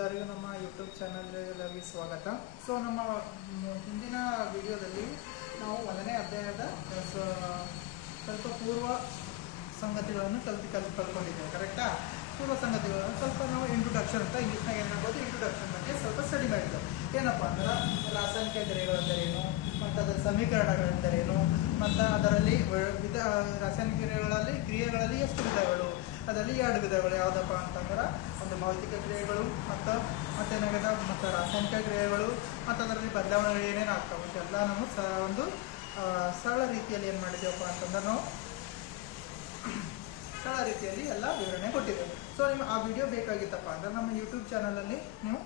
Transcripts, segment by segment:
ಎಲ್ಲರಿಗೂ ನಮ್ಮ ಯೂಟ್ಯೂಬ್ ಚಾನಲ್ಗೆ ಸ್ವಾಗತ. ಸೊ ನಮ್ಮ ಹಿಂದಿನ ವಿಡಿಯೋದಲ್ಲಿ ನಾವು 1ನೇ ಅಧ್ಯಾಯದ ಸ್ವಲ್ಪ ಪೂರ್ವ ಸಂಗತಿಗಳನ್ನು ಕಲ್ತ್ಕೊಂಡಿದ್ದೇವೆ. ಕರೆಕ್ಟಾ? ಪೂರ್ವ ಸಂಗತಿಗಳನ್ನು ಸ್ವಲ್ಪ ನಾವು ಇಂಟ್ರೊಡಕ್ಷನ್ ಅಂತ ಇಂಗ್ಲೀಷ್ನಾಗ ಏನು ಹೇಳ್ಬೋದು, ಇಂಟ್ರೊಡಕ್ಷನ್ ಬಗ್ಗೆ ಸ್ವಲ್ಪ ಸ್ಟಡಿ ಮಾಡಿದ್ದೇವೆ. ಏನಪ್ಪ ಅಂದ್ರೆ ರಾಸಾಯನಿಕ ಕ್ರಿಯೆಗಳೆಂದರೇನು, ಮತ್ತು ಅದರ ಸಮೀಕರಣಗಳೆಂದರೇನು, ಮತ್ತು ಅದರಲ್ಲಿ ರಾಸಾಯನಿಕ ಕ್ರಿಯೆಗಳಲ್ಲಿ ಎಷ್ಟು ವಿಧಗಳು, ಅದರಲ್ಲಿ 2 ವಿಧಗಳು ಯಾವುದಪ್ಪ ಅಂತಂದ್ರೆ ಒಂದು ಭೌತಿಕ ಕ್ರಿಯೆಗಳು ಮತ್ತೇನಾಗದ ಮತ್ತು ರಾಸಾಯನಿಕ ಕ್ರಿಯೆಗಳು, ಮತ್ತು ಅದರಲ್ಲಿ ಬದಲಾವಣೆಗಳು ಏನೇನು ಆಗ್ತಾವೆ ಅಂತೆಲ್ಲ ನಾವು ಒಂದು ಸರಳ ರೀತಿಯಲ್ಲಿ ಏನು ಮಾಡಿದ್ದೇವಪ್ಪ ಅಂತಂದ್ರೆ ನಾವು ಸರಳ ರೀತಿಯಲ್ಲಿ ಎಲ್ಲ ವಿವರಣೆ ಕೊಟ್ಟಿದ್ದೇವೆ. ಸೊ ನಿಮ್ಮ ಆ ವಿಡಿಯೋ ಬೇಕಾಗಿತ್ತಪ್ಪ ಅಂದ್ರೆ ನಮ್ಮ ಯೂಟ್ಯೂಬ್ ಚಾನಲಲ್ಲಿ ನೀವು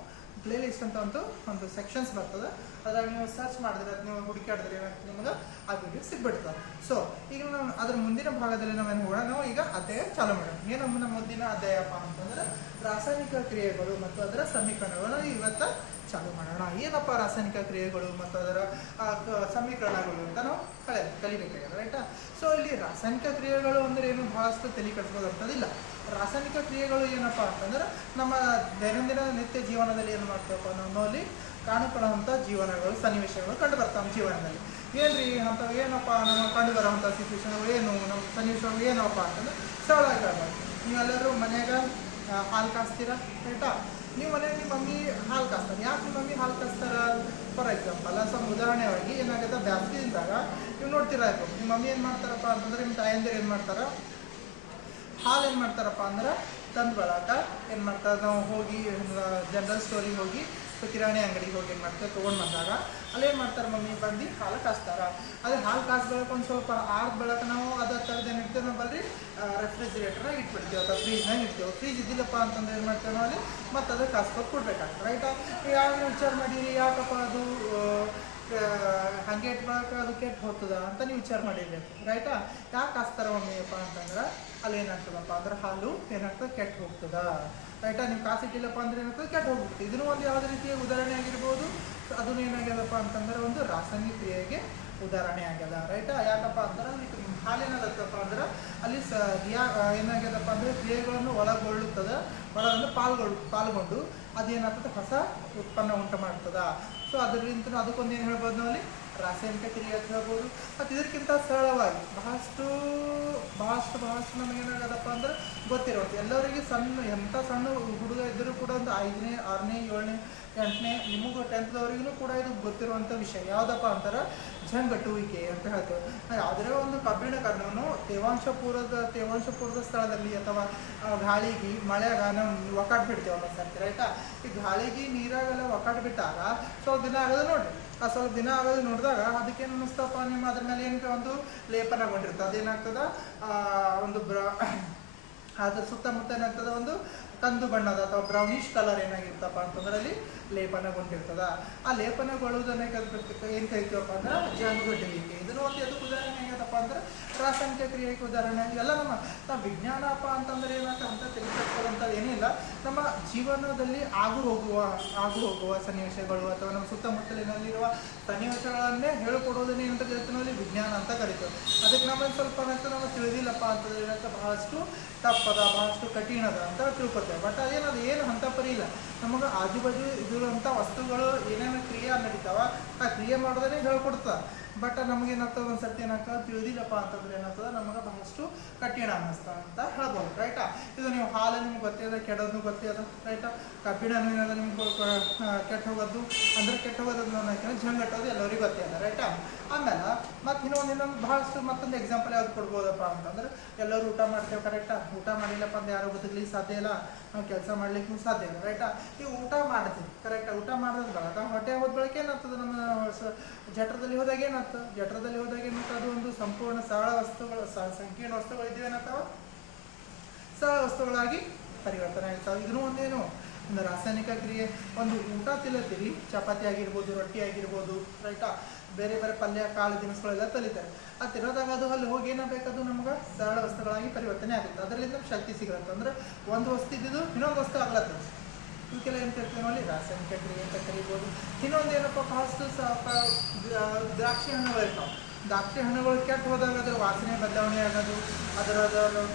ಪ್ಲೇ ಲಿಸ್ಟ್ ಅಂತ ಒಂದು ಸೆಕ್ಷನ್ಸ್ ಬರ್ತದೆ. ಅದ್ರಾಗ ನೀವು ಸರ್ಚ್ ಮಾಡಿದ್ರೆ ನೀವು ಹುಡುಕಾಡಿದ್ರೆ ಏನಾಗ್ತದೆ, ನಿಮಗೆ ಆ ವಿಡಿಯೋ ಸಿಗ್ಬಿಡ್ತದೆ. ಸೊ ಈಗ ನಾವು ಅದರ ಮುಂದಿನ ಭಾಗದಲ್ಲಿ ನಾವೇನು ಹೋಗೋಣ, ನಾವು ಈಗ ಅಧ್ಯಾಯ ಚಾಲೂ ಮಾಡೋಣ. ಏನು ನಮ್ಮ ಮುಂದಿನ ಅಧ್ಯಾಯಪ್ಪ ಅಂತಂದ್ರೆ ರಾಸಾಯನಿಕ ಕ್ರಿಯೆಗಳು ಮತ್ತು ಅದರ ಸಮೀಕರಣಗಳು ಇವತ್ತು ಚಾಲೂ ಮಾಡೋಣ. ಏನಪ್ಪ ರಾಸಾಯನಿಕ ಕ್ರಿಯೆಗಳು ಮತ್ತು ಅದರ ಸಮೀಕರಣಗಳು ಅಂತ ನಾವು ಕಲಿಬೇಕಾಗಿದೆ, ರೈಟಾ? ಸೊ ಇಲ್ಲಿ ರಾಸಾಯನಿಕ ಕ್ರಿಯೆಗಳು ಅಂದರೆ ಏನು ಬಹಳಷ್ಟು ತಲೆ ಕೆಡಿಸ್ಬೋದಂಥದ್ದಿಲ್ಲ. ರಾಸಾಯನಿಕ ಕ್ರಿಯೆಗಳು ಏನಪ್ಪ ಅಂತಂದ್ರೆ ನಮ್ಮ ದೈನಂದಿನ ನಿತ್ಯ ಜೀವನದಲ್ಲಿ ಏನು ಮಾಡ್ತೇವಪ್ಪ, ನಮ್ಮಲ್ಲಿ ಕಾಣಿಕೊಳ್ಳುವಂಥ ಜೀವನಗಳು ಸನ್ನಿವೇಶಗಳು ಕಂಡು ಬರ್ತಾವೆ ಜೀವನದಲ್ಲಿ. ಏನ್ರಿ ಅಂಥವು ಏನಪ್ಪ ನಮ್ಮ ಕಂಡು ಬರೋವಂಥ ಸಿಚುವೇಶನ್ಗಳು ಏನು, ನಮ್ಮ ಸನ್ನಿವೇಶಗಳು ಏನಪ್ಪ ಅಂತಂದ್ರೆ ಸರಳಾಗಿ ಹೇಳ್ಬಾರ್ದು. ನೀವೆಲ್ಲರೂ ಮನೆಯಾಗ ಹಾಲು ಕಾಸ್ತೀರಾ, ರೈಟಾ? ನೀವು ಮನೆಯಾಗ ನಿಮ್ಮ ಮಮ್ಮಿ ಹಾಲು ಕಾಸ್ತಾರೆ. ಯಾಕೆ ನಿಮ್ಮ ಮಮ್ಮಿ ಹಾಲು ಕಾಸ್ತಾರ? ಫಾರ್ ಎಕ್ಸಾಂಪಲ್ ಸ್ವಲ್ಪ ಉದಾಹರಣೆಯಾಗಿ ಏನಾಗುತ್ತೆ, ಬ್ಯಾಸ್ಗಿದಿಂದಾಗ ನೀವು ನೋಡ್ತೀರಾ ಇರ್ಬೋದು, ನಿಮ್ಮ ಮಮ್ಮಿ ಏನು ಮಾಡ್ತಾರಪ್ಪ ಅಂತಂದ್ರೆ ನಿಮ್ಮ ತಾಯಂದಿರು ಏನು ಮಾಡ್ತಾರೆ, ಹಾಲು ಏನು ಮಾಡ್ತಾರಪ್ಪ ಅಂದ್ರೆ ತಂದು ಬಳಕ ಏನು ಮಾಡ್ತಾರೆ, ನಾವು ಹೋಗಿ ಜನರಲ್ ಸ್ಟೋರಿಗೆ ಹೋಗಿ ಕಿರಾಣಿ ಅಂಗಡಿಗೆ ಹೋಗಿ ಏನು ಮಾಡ್ತಾರೆ ತೊಗೊಂಡು ಬಂದಾಗ ಅಲ್ಲೇನು ಮಾಡ್ತಾರೆ, ಮಮ್ಮಿ ಬಂದು ಹಾಲು ಕಾಸ್ತಾರೆ. ಅದೇ ಹಾಲು ಕಾಸ್ಬೇಕು ಒಂದು ಸ್ವಲ್ಪ ಆರ್ದ ಬಳಕ ನಾವು ಅದು ತೆಗೆದೇನು ಇಡ್ತೇವೆ, ನಾವು ಬರೀ ರೆಫ್ರಿಜಿರೇಟರ್ನಾಗ ಇಟ್ಬಿಡ್ತೀವಿ ಅಥವಾ ಫ್ರೀಜ್ನಾಗ ಇಡ್ತೀವಿ. ಫ್ರೀಜ್ ಇದ್ದಿಲ್ಲಪ್ಪ ಅಂತಂದ್ರೆ ಏನು ಮಾಡ್ತೇವೆ ನಾವು ಅಲ್ಲಿ ಮತ್ತು ಅದು ಕಾಸ್ಬೇಕು ಕೊಡ್ಬೇಕಾಗ್ತದೆ, ರೈಟಾ? ಯಾವ ವಿಚಾರ ಮಾಡಿರಿ, ಯಾಕಪ್ಪ ಅದು ಹಾಗೆ ಇಟ್ಕೊಳಕ್ಕೆ ಅದು ಕೆಟ್ಟು ಹೋಗ್ತದ ಅಂತ ನೀವು ವಿಚಾರ ಮಾಡಿರ್ಬೇಕು, ರೈಟಾ? ಯಾಕೆ ಕಾಸ್ತಾರ ಮಮ್ಮಿಯಪ್ಪ ಅಂತಂದ್ರೆ ಅಲ್ಲಿ ಏನಾಗ್ತದಪ್ಪ ಅಂದ್ರೆ ಹಾಲು ಏನಾಗ್ತದೆ, ಕೆಟ್ಟು ಹೋಗ್ತದ, ರೈಟಾ? ನೀವು ಕಾಸಿಟ್ಟಿಲ್ಲಪ್ಪ ಅಂದ್ರೆ ಏನಾಗ್ತದೆ, ಕೆಟ್ಟು ಹೋಗ್ಬಿಡ್ತು. ಇದನ್ನು ಒಂದು ಯಾವುದೇ ರೀತಿಯ ಉದಾಹರಣೆ ಆಗಿರ್ಬೋದು. ಅದನ್ನು ಏನಾಗ್ಯದಪ್ಪ ಅಂತಂದ್ರೆ ಒಂದು ರಾಸಾಯನಿಕ ಕ್ರಿಯೆಗೆ ಉದಾಹರಣೆ ಆಗ್ಯದ, ರೈಟಾ? ಯಾಕಪ್ಪ ಅಂದ್ರೆ ಹಾಲೇನಾಗತ್ತಪ್ಪ ಅಂದ್ರೆ ಅಲ್ಲಿ ಏನಾಗ್ಯದಪ್ಪ ಅಂದರೆ ಕ್ರಿಯೆಗಳನ್ನು ಒಳಗೊಳ್ಳುತ್ತದೆ, ಒಳಗಂದ್ರೆ ಪಾಲ್ಗೊಂಡು ಅದೇನಾಗ್ತದೆ, ಹೊಸ ಉತ್ಪನ್ನ ಉಂಟು ಮಾಡ್ತದ. ಸೊ ಅದರಿಂದ ಅದಕ್ಕೊಂದು ಏನು ಹೇಳ್ಬೋದು, ನಾವು ಅಲ್ಲಿ ರಾಸಾಯನಿಕ ಕ್ರಿಯೆ ಅಂತ ಹೇಳ್ಬೋದು. ಮತ್ತು ಇದಕ್ಕಿಂತ ಸರಳವಾಗಿ ಬಹಳಷ್ಟು ನಮಗೇನಾಗದಪ್ಪ ಅಂದ್ರೆ ಗೊತ್ತಿರೋದು ಎಲ್ಲರಿಗೆ ಎಂಥ ಸಣ್ಣ ಹುಡುಗ ಇದ್ದರೂ ಕೂಡ ಒಂದು 5ನೇ 6ನೇ 7ನೇ 8ನೇ ನಿಮಗೂ 10th ಕೂಡ ಇದು ಗೊತ್ತಿರುವಂಥ ವಿಷಯ ಯಾವುದಪ್ಪ ಅಂತಾರೆ, ಜಂಗಟ್ಟುವಿಕೆ ಅಂತ ಹೇಳ್ತೇವೆ. ಯಾವುದೇ ಒಂದು ಕಬ್ಬಿಣ ಕರ್ಣವನ್ನು ತೇವಾಂಶಪೂರ್ವದ ಸ್ಥಳದಲ್ಲಿ ಅಥವಾ ಗಾಳಿಗೆ ಮಳೆಯಾಗ ನಾವು ಒಕ್ಕಾಟ್ ಬಿಡ್ತೇವೆ ಒಂದೊಂದ್ಸರ್ತಿ, ರೈಟಾ? ಈ ಗಾಳಿಗೆ ನೀರಾಗೆಲ್ಲ ಒಕ್ಕಾಟ್ ಬಿಟ್ಟಾಗ ಸ್ವಲ್ಪ ದಿನ ಆಗೋದು ನೋಡ್ರಿ, ಆ ಸ್ವಲ್ಪ ದಿನ ಆಗೋದು ನೋಡಿದಾಗ ಅದಕ್ಕೇನು ಅನ್ನಿಸ್ತಪ್ಪ, ನಿಮ್ಮ ಅದ್ರ ಮೇಲೆ ಏನು ಒಂದು ಲೇಪನಗೊಂಡಿರ್ತದೆ. ಅದೇನಾಗ್ತದ ಒಂದು ಅದ್ರ ಸುತ್ತಮುತ್ತ ಏನಾಗ್ತದ, ಒಂದು ಕಂದು ಬಣ್ಣದ ಅಥವಾ ಬ್ರೌನಿಷ್ ಕಲರ್ ಏನಾಗಿರ್ತಪ್ಪ ಅಂತಂದ್ರೆ ಅಲ್ಲಿ ಲೇಪನಗೊಂಡಿರ್ತದ. ಆ ಲೇಪನಗೊಳ್ಳುವುದನ್ನೇ ಏನು ಕರಿತೀವಪ್ಪ ಅಂದ್ರೆ ಜಂಗುಗಟ್ಟುವಿಕೆ. ಇದನ್ನು ಒಂದು ಎದಕ್ಕೆ ಉದಾಹರಣೆ ಆಗ್ಯದಪ್ಪ ಅಂದ್ರೆ ರಾಸಾಯನಿಕ ಕ್ರಿಯೆಗೆ ಉದಾಹರಣೆ. ಎಲ್ಲ ನಮ್ಮ ವಿಜ್ಞಾನಪ್ಪ ಅಂತಂದ್ರೆ ಏನಾಗ್ತದೆ ಅಂತ ತಿಳಿಸೋದಂಥ ಏನಿಲ್ಲ, ನಮ್ಮ ಜೀವನದಲ್ಲಿ ಆಗು ಹೋಗುವ ಸನ್ನಿವೇಶಗಳು ಅಥವಾ ನಮ್ಮ ಸುತ್ತಮುತ್ತಲಿನಲ್ಲಿರುವ ಸನ್ನಿವೇಶಗಳನ್ನೇ ಹೇಳಿಕೊಡೋದನ್ನೇ ಏನಂತ ಕರಿತೀವಿ, ಅಲ್ಲಿ ವಿಜ್ಞಾನ ಅಂತ ಕರಿತೀವಿ. ಅದಕ್ಕೆ ನಮ್ಮಲ್ಲಿ ಸ್ವಲ್ಪ ನಾವು ತಿಳಿದಿಲ್ಲಪ್ಪ ಅಂತಂದ್ರೆ ಏನಂತ ಬಹಳಷ್ಟು ತಪ್ಪದ, ಬಹಳಷ್ಟು ಕಠಿಣದ ಅಂತ ತಿಳ್ಕೊತೇವೆ. ಬಟ್ ಅದೇನದು ಏನು ಹಂತ ಪರಿ ಇಲ್ಲ, ನಮಗೆ ಆಜು ಬಾಜು ಇರುವಂಥ ವಸ್ತುಗಳು ಏನೇನು ಕ್ರಿಯೆ ನಡೀತಾವ ಆ ಕ್ರಿಯೆ ಮಾಡೋದನ್ನೇ ಹೇಳ್ಕೊಡ್ತದೆ. ಬಟ್ ನಮಗೇನಾಗ್ತದೆ ಒಂದು ಸರ್ತಿ ಏನಾಗ್ತದೆ, ತಿಳಿದಿಲ್ಲಪ್ಪ ಅಂತಂದ್ರೆ ಏನಾಗ್ತದೆ, ನಮಗೆ ಬಹಳಷ್ಟು ಕಠಿಣ ಅನ್ನಿಸ್ತದೆ ಅಂತ ಹೇಳ್ಬೋದು, ರೈಟಾ? ಇದು ನೀವು ಹಾಲು ನಿಮ್ಗೆ ಗೊತ್ತಿದೆ, ಕೆಡೋದು ಗೊತ್ತಿದೆ, ರೈಟಾ? ಕಬ್ಬಿಣನೂ ಏನಾದ್ರು ನಿಮ್ಗೆ ಕೆಟ್ಟು ಹೋಗೋದು ಅಂದರೆ ಕೆಟ್ಟು ಹೋಗೋದು ಅನ್ನೋಕೆ ಜಂಗಟ್ಟೋದು ಎಲ್ಲರಿಗೂ ಗೊತ್ತಿದೆ, ರೈಟಾ? ಆಮೇಲೆ ಮತ್ತು ಇನ್ನೊಂದು ಬಹಳಷ್ಟು ಮತ್ತೊಂದು ಎಕ್ಸಾಂಪಲ್ ಯಾವ್ದು ಕೊಡ್ಬೋದಪ್ಪ ಅಂತಂದ್ರೆ ಎಲ್ಲರೂ ಊಟ ಮಾಡ್ತೇವೆ, ಕರೆಕ್ಟಾ? ಊಟ ಮಾಡಿಲ್ಲಪ್ಪ ಅಂದ್ರೆ ಯಾರೋ ಬದುಕಲಿಕ್ಕೆ ಸಾಧ್ಯ ಇಲ್ಲ, ನಾವು ಕೆಲಸ ಮಾಡ್ಲಿಕ್ಕೂ ಸಾಧ್ಯ ಇಲ್ಲ, ರೈಟಾ? ಈಗ ಊಟ ಮಾಡ್ತೀವಿ, ಕರೆಕ್ಟಾ? ಊಟ ಮಾಡಿದ ಬಳಕ ಹೊಟ್ಟೆ ಹೋದ ಬಳಕ ಏನಾಗ್ತದೆ, ನಮ್ಮ ಜಠರದಲ್ಲಿ ಹೋದಾಗ ಏನಾಗ್ತದೆ, ಅದು ಒಂದು ಸಂಪೂರ್ಣ ಸರಳ ವಸ್ತುಗಳು ಸಂಕೀರ್ಣ ವಸ್ತುಗಳು ಇದ್ದೀವಿ ಏನಾಗ್ತಾವ, ಸರಳ ವಸ್ತುಗಳಾಗಿ ಪರಿವರ್ತನೆ ಆಗ್ತಾವೆ. ಇದನ್ನು ಒಂದೇನು ಒಂದು ರಾಸಾಯನಿಕ ಕ್ರಿಯೆ. ಒಂದು ಊಟ ತಿನ್ನತ್ತೀರಿ, ಚಪಾತಿ ಆಗಿರ್ಬೋದು, ರೊಟ್ಟಿ ಆಗಿರ್ಬೋದು, ರೈಟಾ? ಬೇರೆ ಬೇರೆ ಪಲ್ಯ ಕಾಳು ದಿನಸುಗಳೆಲ್ಲ ತಲಿತಾರೆ. ಅದು ತಿನ್ನೋದಾಗ ಅದು ಅಲ್ಲಿ ಹೋಗಿ ಏನಾಗಬೇಕದು ನಮ್ಗೆ ಸರಳ ವಸ್ತುಗಳಾಗಿ ಪರಿವರ್ತನೆ ಆಗುತ್ತೆ. ಅದರಿಂದ ಶಕ್ತಿ ಸಿಗುತ್ತೆ. ಅಂದ್ರೆ ಒಂದು ವಸ್ತು ಇದ್ದಿದ್ದು ಇನ್ನೊಂದು ವಸ್ತು ಆಗ್ಲತ್ತದ. ಇವಕ್ಕೆಲ್ಲ ಏನು ಕರಿತೀವಿ ಅಲ್ಲಿ ರಾಸಾಯನಿಕ ಕ್ರಿಯೆ ಅಂತ ಕರಿಬೋದು. ಇನ್ನೊಂದು ಏನಪ್ಪ, ಬಹಳಷ್ಟು ದ್ರಾಕ್ಷಿ ಹಣ್ಣುಗಳು ಇರ್ತಾವೆ. ದ್ರಾಕ್ಷಿ ಹಣ್ಣುಗಳು ಕೆಟ್ಟು ಹೋದಾಗ ಅದರ ವಾಸನೆ ಬದಲಾವಣೆ ಆಗೋದು, ಅದರ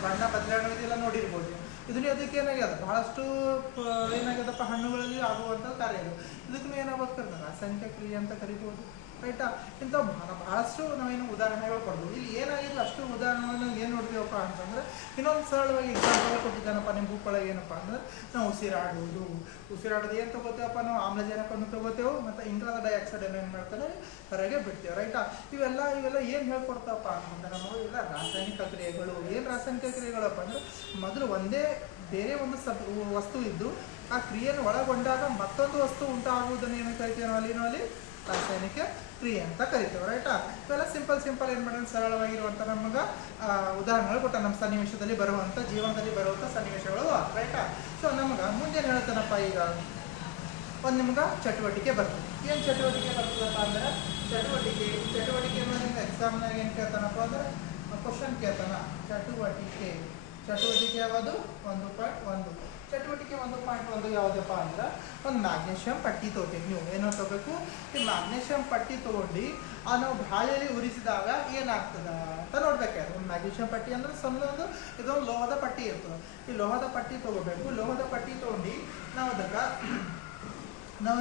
ಬಣ್ಣ ಬದಲಾವಣೆ ಇದೆಲ್ಲ ನೋಡಿರ್ಬೋದು. ಇದನ್ನ ಅದಕ್ಕೆ ಏನಾಗ್ಯದ ಬಹಳಷ್ಟು ಏನಾಗ್ಯದಪ್ಪ ಹಣ್ಣುಗಳಲ್ಲಿ ಆಗುವಂಥ ಕಾರ್ಯ ಇದು. ಇದಕ್ಕೂ ಏನಾಗ್ಬೇಕು ರಾಸಾಯನಿಕ ಕ್ರಿಯೆ ಅಂತ ಕರಿಬೋದು, ರೈಟಾ. ಇಂಥ ಬಹಳಷ್ಟು ನಾವೇನು ಉದಾಹರಣೆಗಳು ಕೊಡ್ಬೋದು. ಇಲ್ಲಿ ಏನಾಗಿಲ್ಲ ಅಷ್ಟು ಉದಾಹರಣೆಗಳನ್ನ ಏನು ನೋಡ್ತೀವಪ್ಪ ಅಂತಂದ್ರೆ ಇನ್ನೊಂದು ಸರಳವಾಗಿ ಎಕ್ಸಾಂಪಲ್ ಕೊಟ್ಟಿದ್ದಾನಪ್ಪ ನಿಮ್ಮ ಬುಕ್ ಒಳಗೆ. ಏನಪ್ಪ ಅಂದ್ರೆ ನಾವು ಉಸಿರಾಡೋದು ಏನು ತಗೋತೇವಪ್ಪ, ನಾವು ಆಮ್ಲಜನಕವನ್ನು ತಗೋತೇವೆ ಮತ್ತು ಇಂಗಾಲದ ಡೈಆಕ್ಸೈಡ್ ಏನು ಮಾಡ್ತಾನೆ ಹೊರಗೆ ಬಿಡ್ತೇವೆ, ರೈಟಾ. ಇವೆಲ್ಲ ಏನು ಹೇಳ್ಕೊಡ್ತಪ್ಪ ಅಂತಂದ್ರೆ ನಮಗೆ ಇಲ್ಲ ರಾಸಾಯನಿಕ ಕ್ರಿಯೆಗಳು. ಏನು ರಾಸಾಯನಿಕ ಕ್ರಿಯೆಗಳಪ್ಪ ಅಂದ್ರೆ ಮೊದಲು ಬೇರೆ ಒಂದು ವಸ್ತು ಇದ್ದು ಆ ಕ್ರಿಯೆಯನ್ನು ಒಳಗೊಂಡಾಗ ಮತ್ತೊಂದು ವಸ್ತು ಉಂಟಾಗುವುದನ್ನು ಏನು ಕರಿತೀವಿ ನಾವಲ್ಲಿ ರಾಸಾಯನಿಕ ಕ್ರಿಯೆ ಅಂತ ಕರಿತೇವೆ, ರೈಟಾ. ಇವೆಲ್ಲ ಸಿಂಪಲ್ ಏನು ಮಾಡೋಣ ಸರಳವಾಗಿರುವಂಥ ನಮಗೆ ಉದಾಹರಣೆಗಳು ಕೊಟ್ಟ ನಮ್ಮ ಸನ್ನಿವೇಶದಲ್ಲಿ ಬರುವಂಥ ಜೀವನದಲ್ಲಿ ಬರುವಂಥ ಸನ್ನಿವೇಶಗಳು, ರೈಟಾ. ಸೊ ನಮ್ಗೆ ಮುಂದೆ ಹೇಳ್ತಾನಪ್ಪ ಈಗ ಒಂದು ನಿಮ್ಗೆ ಚಟುವಟಿಕೆ ಬರ್ತದೆ. ಏನು ಚಟುವಟಿಕೆ ಬರ್ತದಪ್ಪ ಅಂದ್ರೆ ಚಟುವಟಿಕೆ ನಿಮ್ಗೆ ಎಕ್ಸಾಮ್ನಾಗ ಏನು ಕೇಳ್ತಾನಪ್ಪ ಅಂದ್ರೆ ಕ್ವಶನ್ ಕೇಳ್ತಾನ. ಚಟುವಟಿಕೆ ಯಾವುದು 1.1. ಚಟುವಟಿಕೆ 1.1 ಯಾವುದಪ್ಪ ಅಂದ್ರೆ ಒಂದು ಮ್ಯಾಗ್ನೇಷಿಯಂ ಪಟ್ಟಿ ತೊಗೋತೀವಿ. ನೀವು ಏನೋ ತಗೋಬೇಕು, ಈ ಮ್ಯಾಗ್ನೇಷಿಯಂ ಪಟ್ಟಿ ತೊಗೊಂಡು ನಾವು ಗಾಳಿಯಲ್ಲಿ ಉರಿಸಿದಾಗ ಏನಾಗ್ತದ ಅಂತ ನೋಡ್ಬೇಕಾದ್ರೆ. ಒಂದು ಮ್ಯಾಗ್ನೇಷಿಯಂ ಪಟ್ಟಿ ಅಂದ್ರೆ ಸಣ್ಣದೊಂದು ಇದೊಂದು ಲೋಹದ ಪಟ್ಟಿ ಇರ್ತದೆ. ಈ ಲೋಹದ ಪಟ್ಟಿ ತೊಗೋಬೇಕು. ಲೋಹದ ಪಟ್ಟಿ ತೊಗೊಂಡು ನಾವು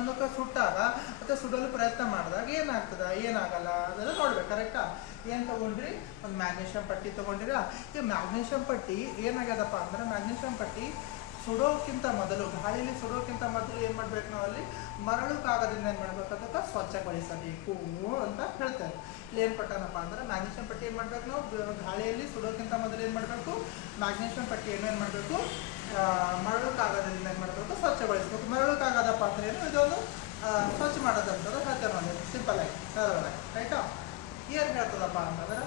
ಅದಕ್ಕೆ ಸುಟ್ಟಾಗ ಅಥವಾ ಸುಡಲು ಪ್ರಯತ್ನ ಮಾಡಿದಾಗ ಏನಾಗ್ತದ ಏನಾಗಲ್ಲ ಅದನ್ನು ನೋಡ್ಬೇಕು, ಕರೆಕ್ಟಾ. ಏನು ತೊಗೊಂಡ್ರಿ, ಒಂದು ಮ್ಯಾಗ್ನೇಷಿಯಂ ಪಟ್ಟಿ ತೊಗೊಂಡಿರ. ಈ ಮ್ಯಾಗ್ನೇಷಿಯಂ ಪಟ್ಟಿ ಏನಾಗ್ಯದಪ್ಪ ಅಂದ್ರೆ ಮ್ಯಾಗ್ನೇಷಿಯಂ ಪಟ್ಟಿ ಸುಡೋಕ್ಕಿಂತ ಮೊದಲು ಗಾಳಿಯಲ್ಲಿ ಸುಡೋಕ್ಕಿಂತ ಮೊದಲು ಏನು ಮಾಡ್ಬೇಕು, ನಾವು ಅಲ್ಲಿ ಮರಳು ಕಾಗದಿಂದ ಏನು ಮಾಡ್ಬೇಕು ಅದಕ್ಕೆ ಸ್ವಚ್ಛಗೊಳಿಸಬೇಕು ಅಂತ ಹೇಳ್ತಾರೆ. ಇಲ್ಲಿ ಏನು ಪಟ್ಟನಪ್ಪ ಅಂದ್ರೆ ಮ್ಯಾಗ್ನೇಷಿಯಂ ಪಟ್ಟಿ ಏನು ಮಾಡ್ಬೇಕು, ನಾವು ಗಾಳಿಯಲ್ಲಿ ಸುಡೋಕ್ಕಿಂತ ಮೊದಲು ಏನು ಮಾಡಬೇಕು ಮ್ಯಾಗ್ನೇಷಿಯಂ ಪಟ್ಟಿಯನ್ನು ಏನು ಮಾಡಬೇಕು ಮರಳು ಕಾಗದದಿಂದ ಏನು ಮಾಡಬೇಕು ಸ್ವಚ್ಛಗೊಳಿಸಬೇಕು. ಮರಳು ಕಾಗದಪ್ಪ ಅಂದ್ರೆ ಏನು, ಇದೊಂದು ಸ್ವಚ್ಛ ಮಾಡೋದಂತದ್ದು ಹೇಳ್ತೇವೆ ನೋಡಿ, ಸಿಂಪಲ್ ಆಗಿ ಸರಳವಾಗಿ, ರೈಟಾ. ಏನು ಹೇಳ್ತದಪ್ಪ ಅಂತಂದ್ರೆ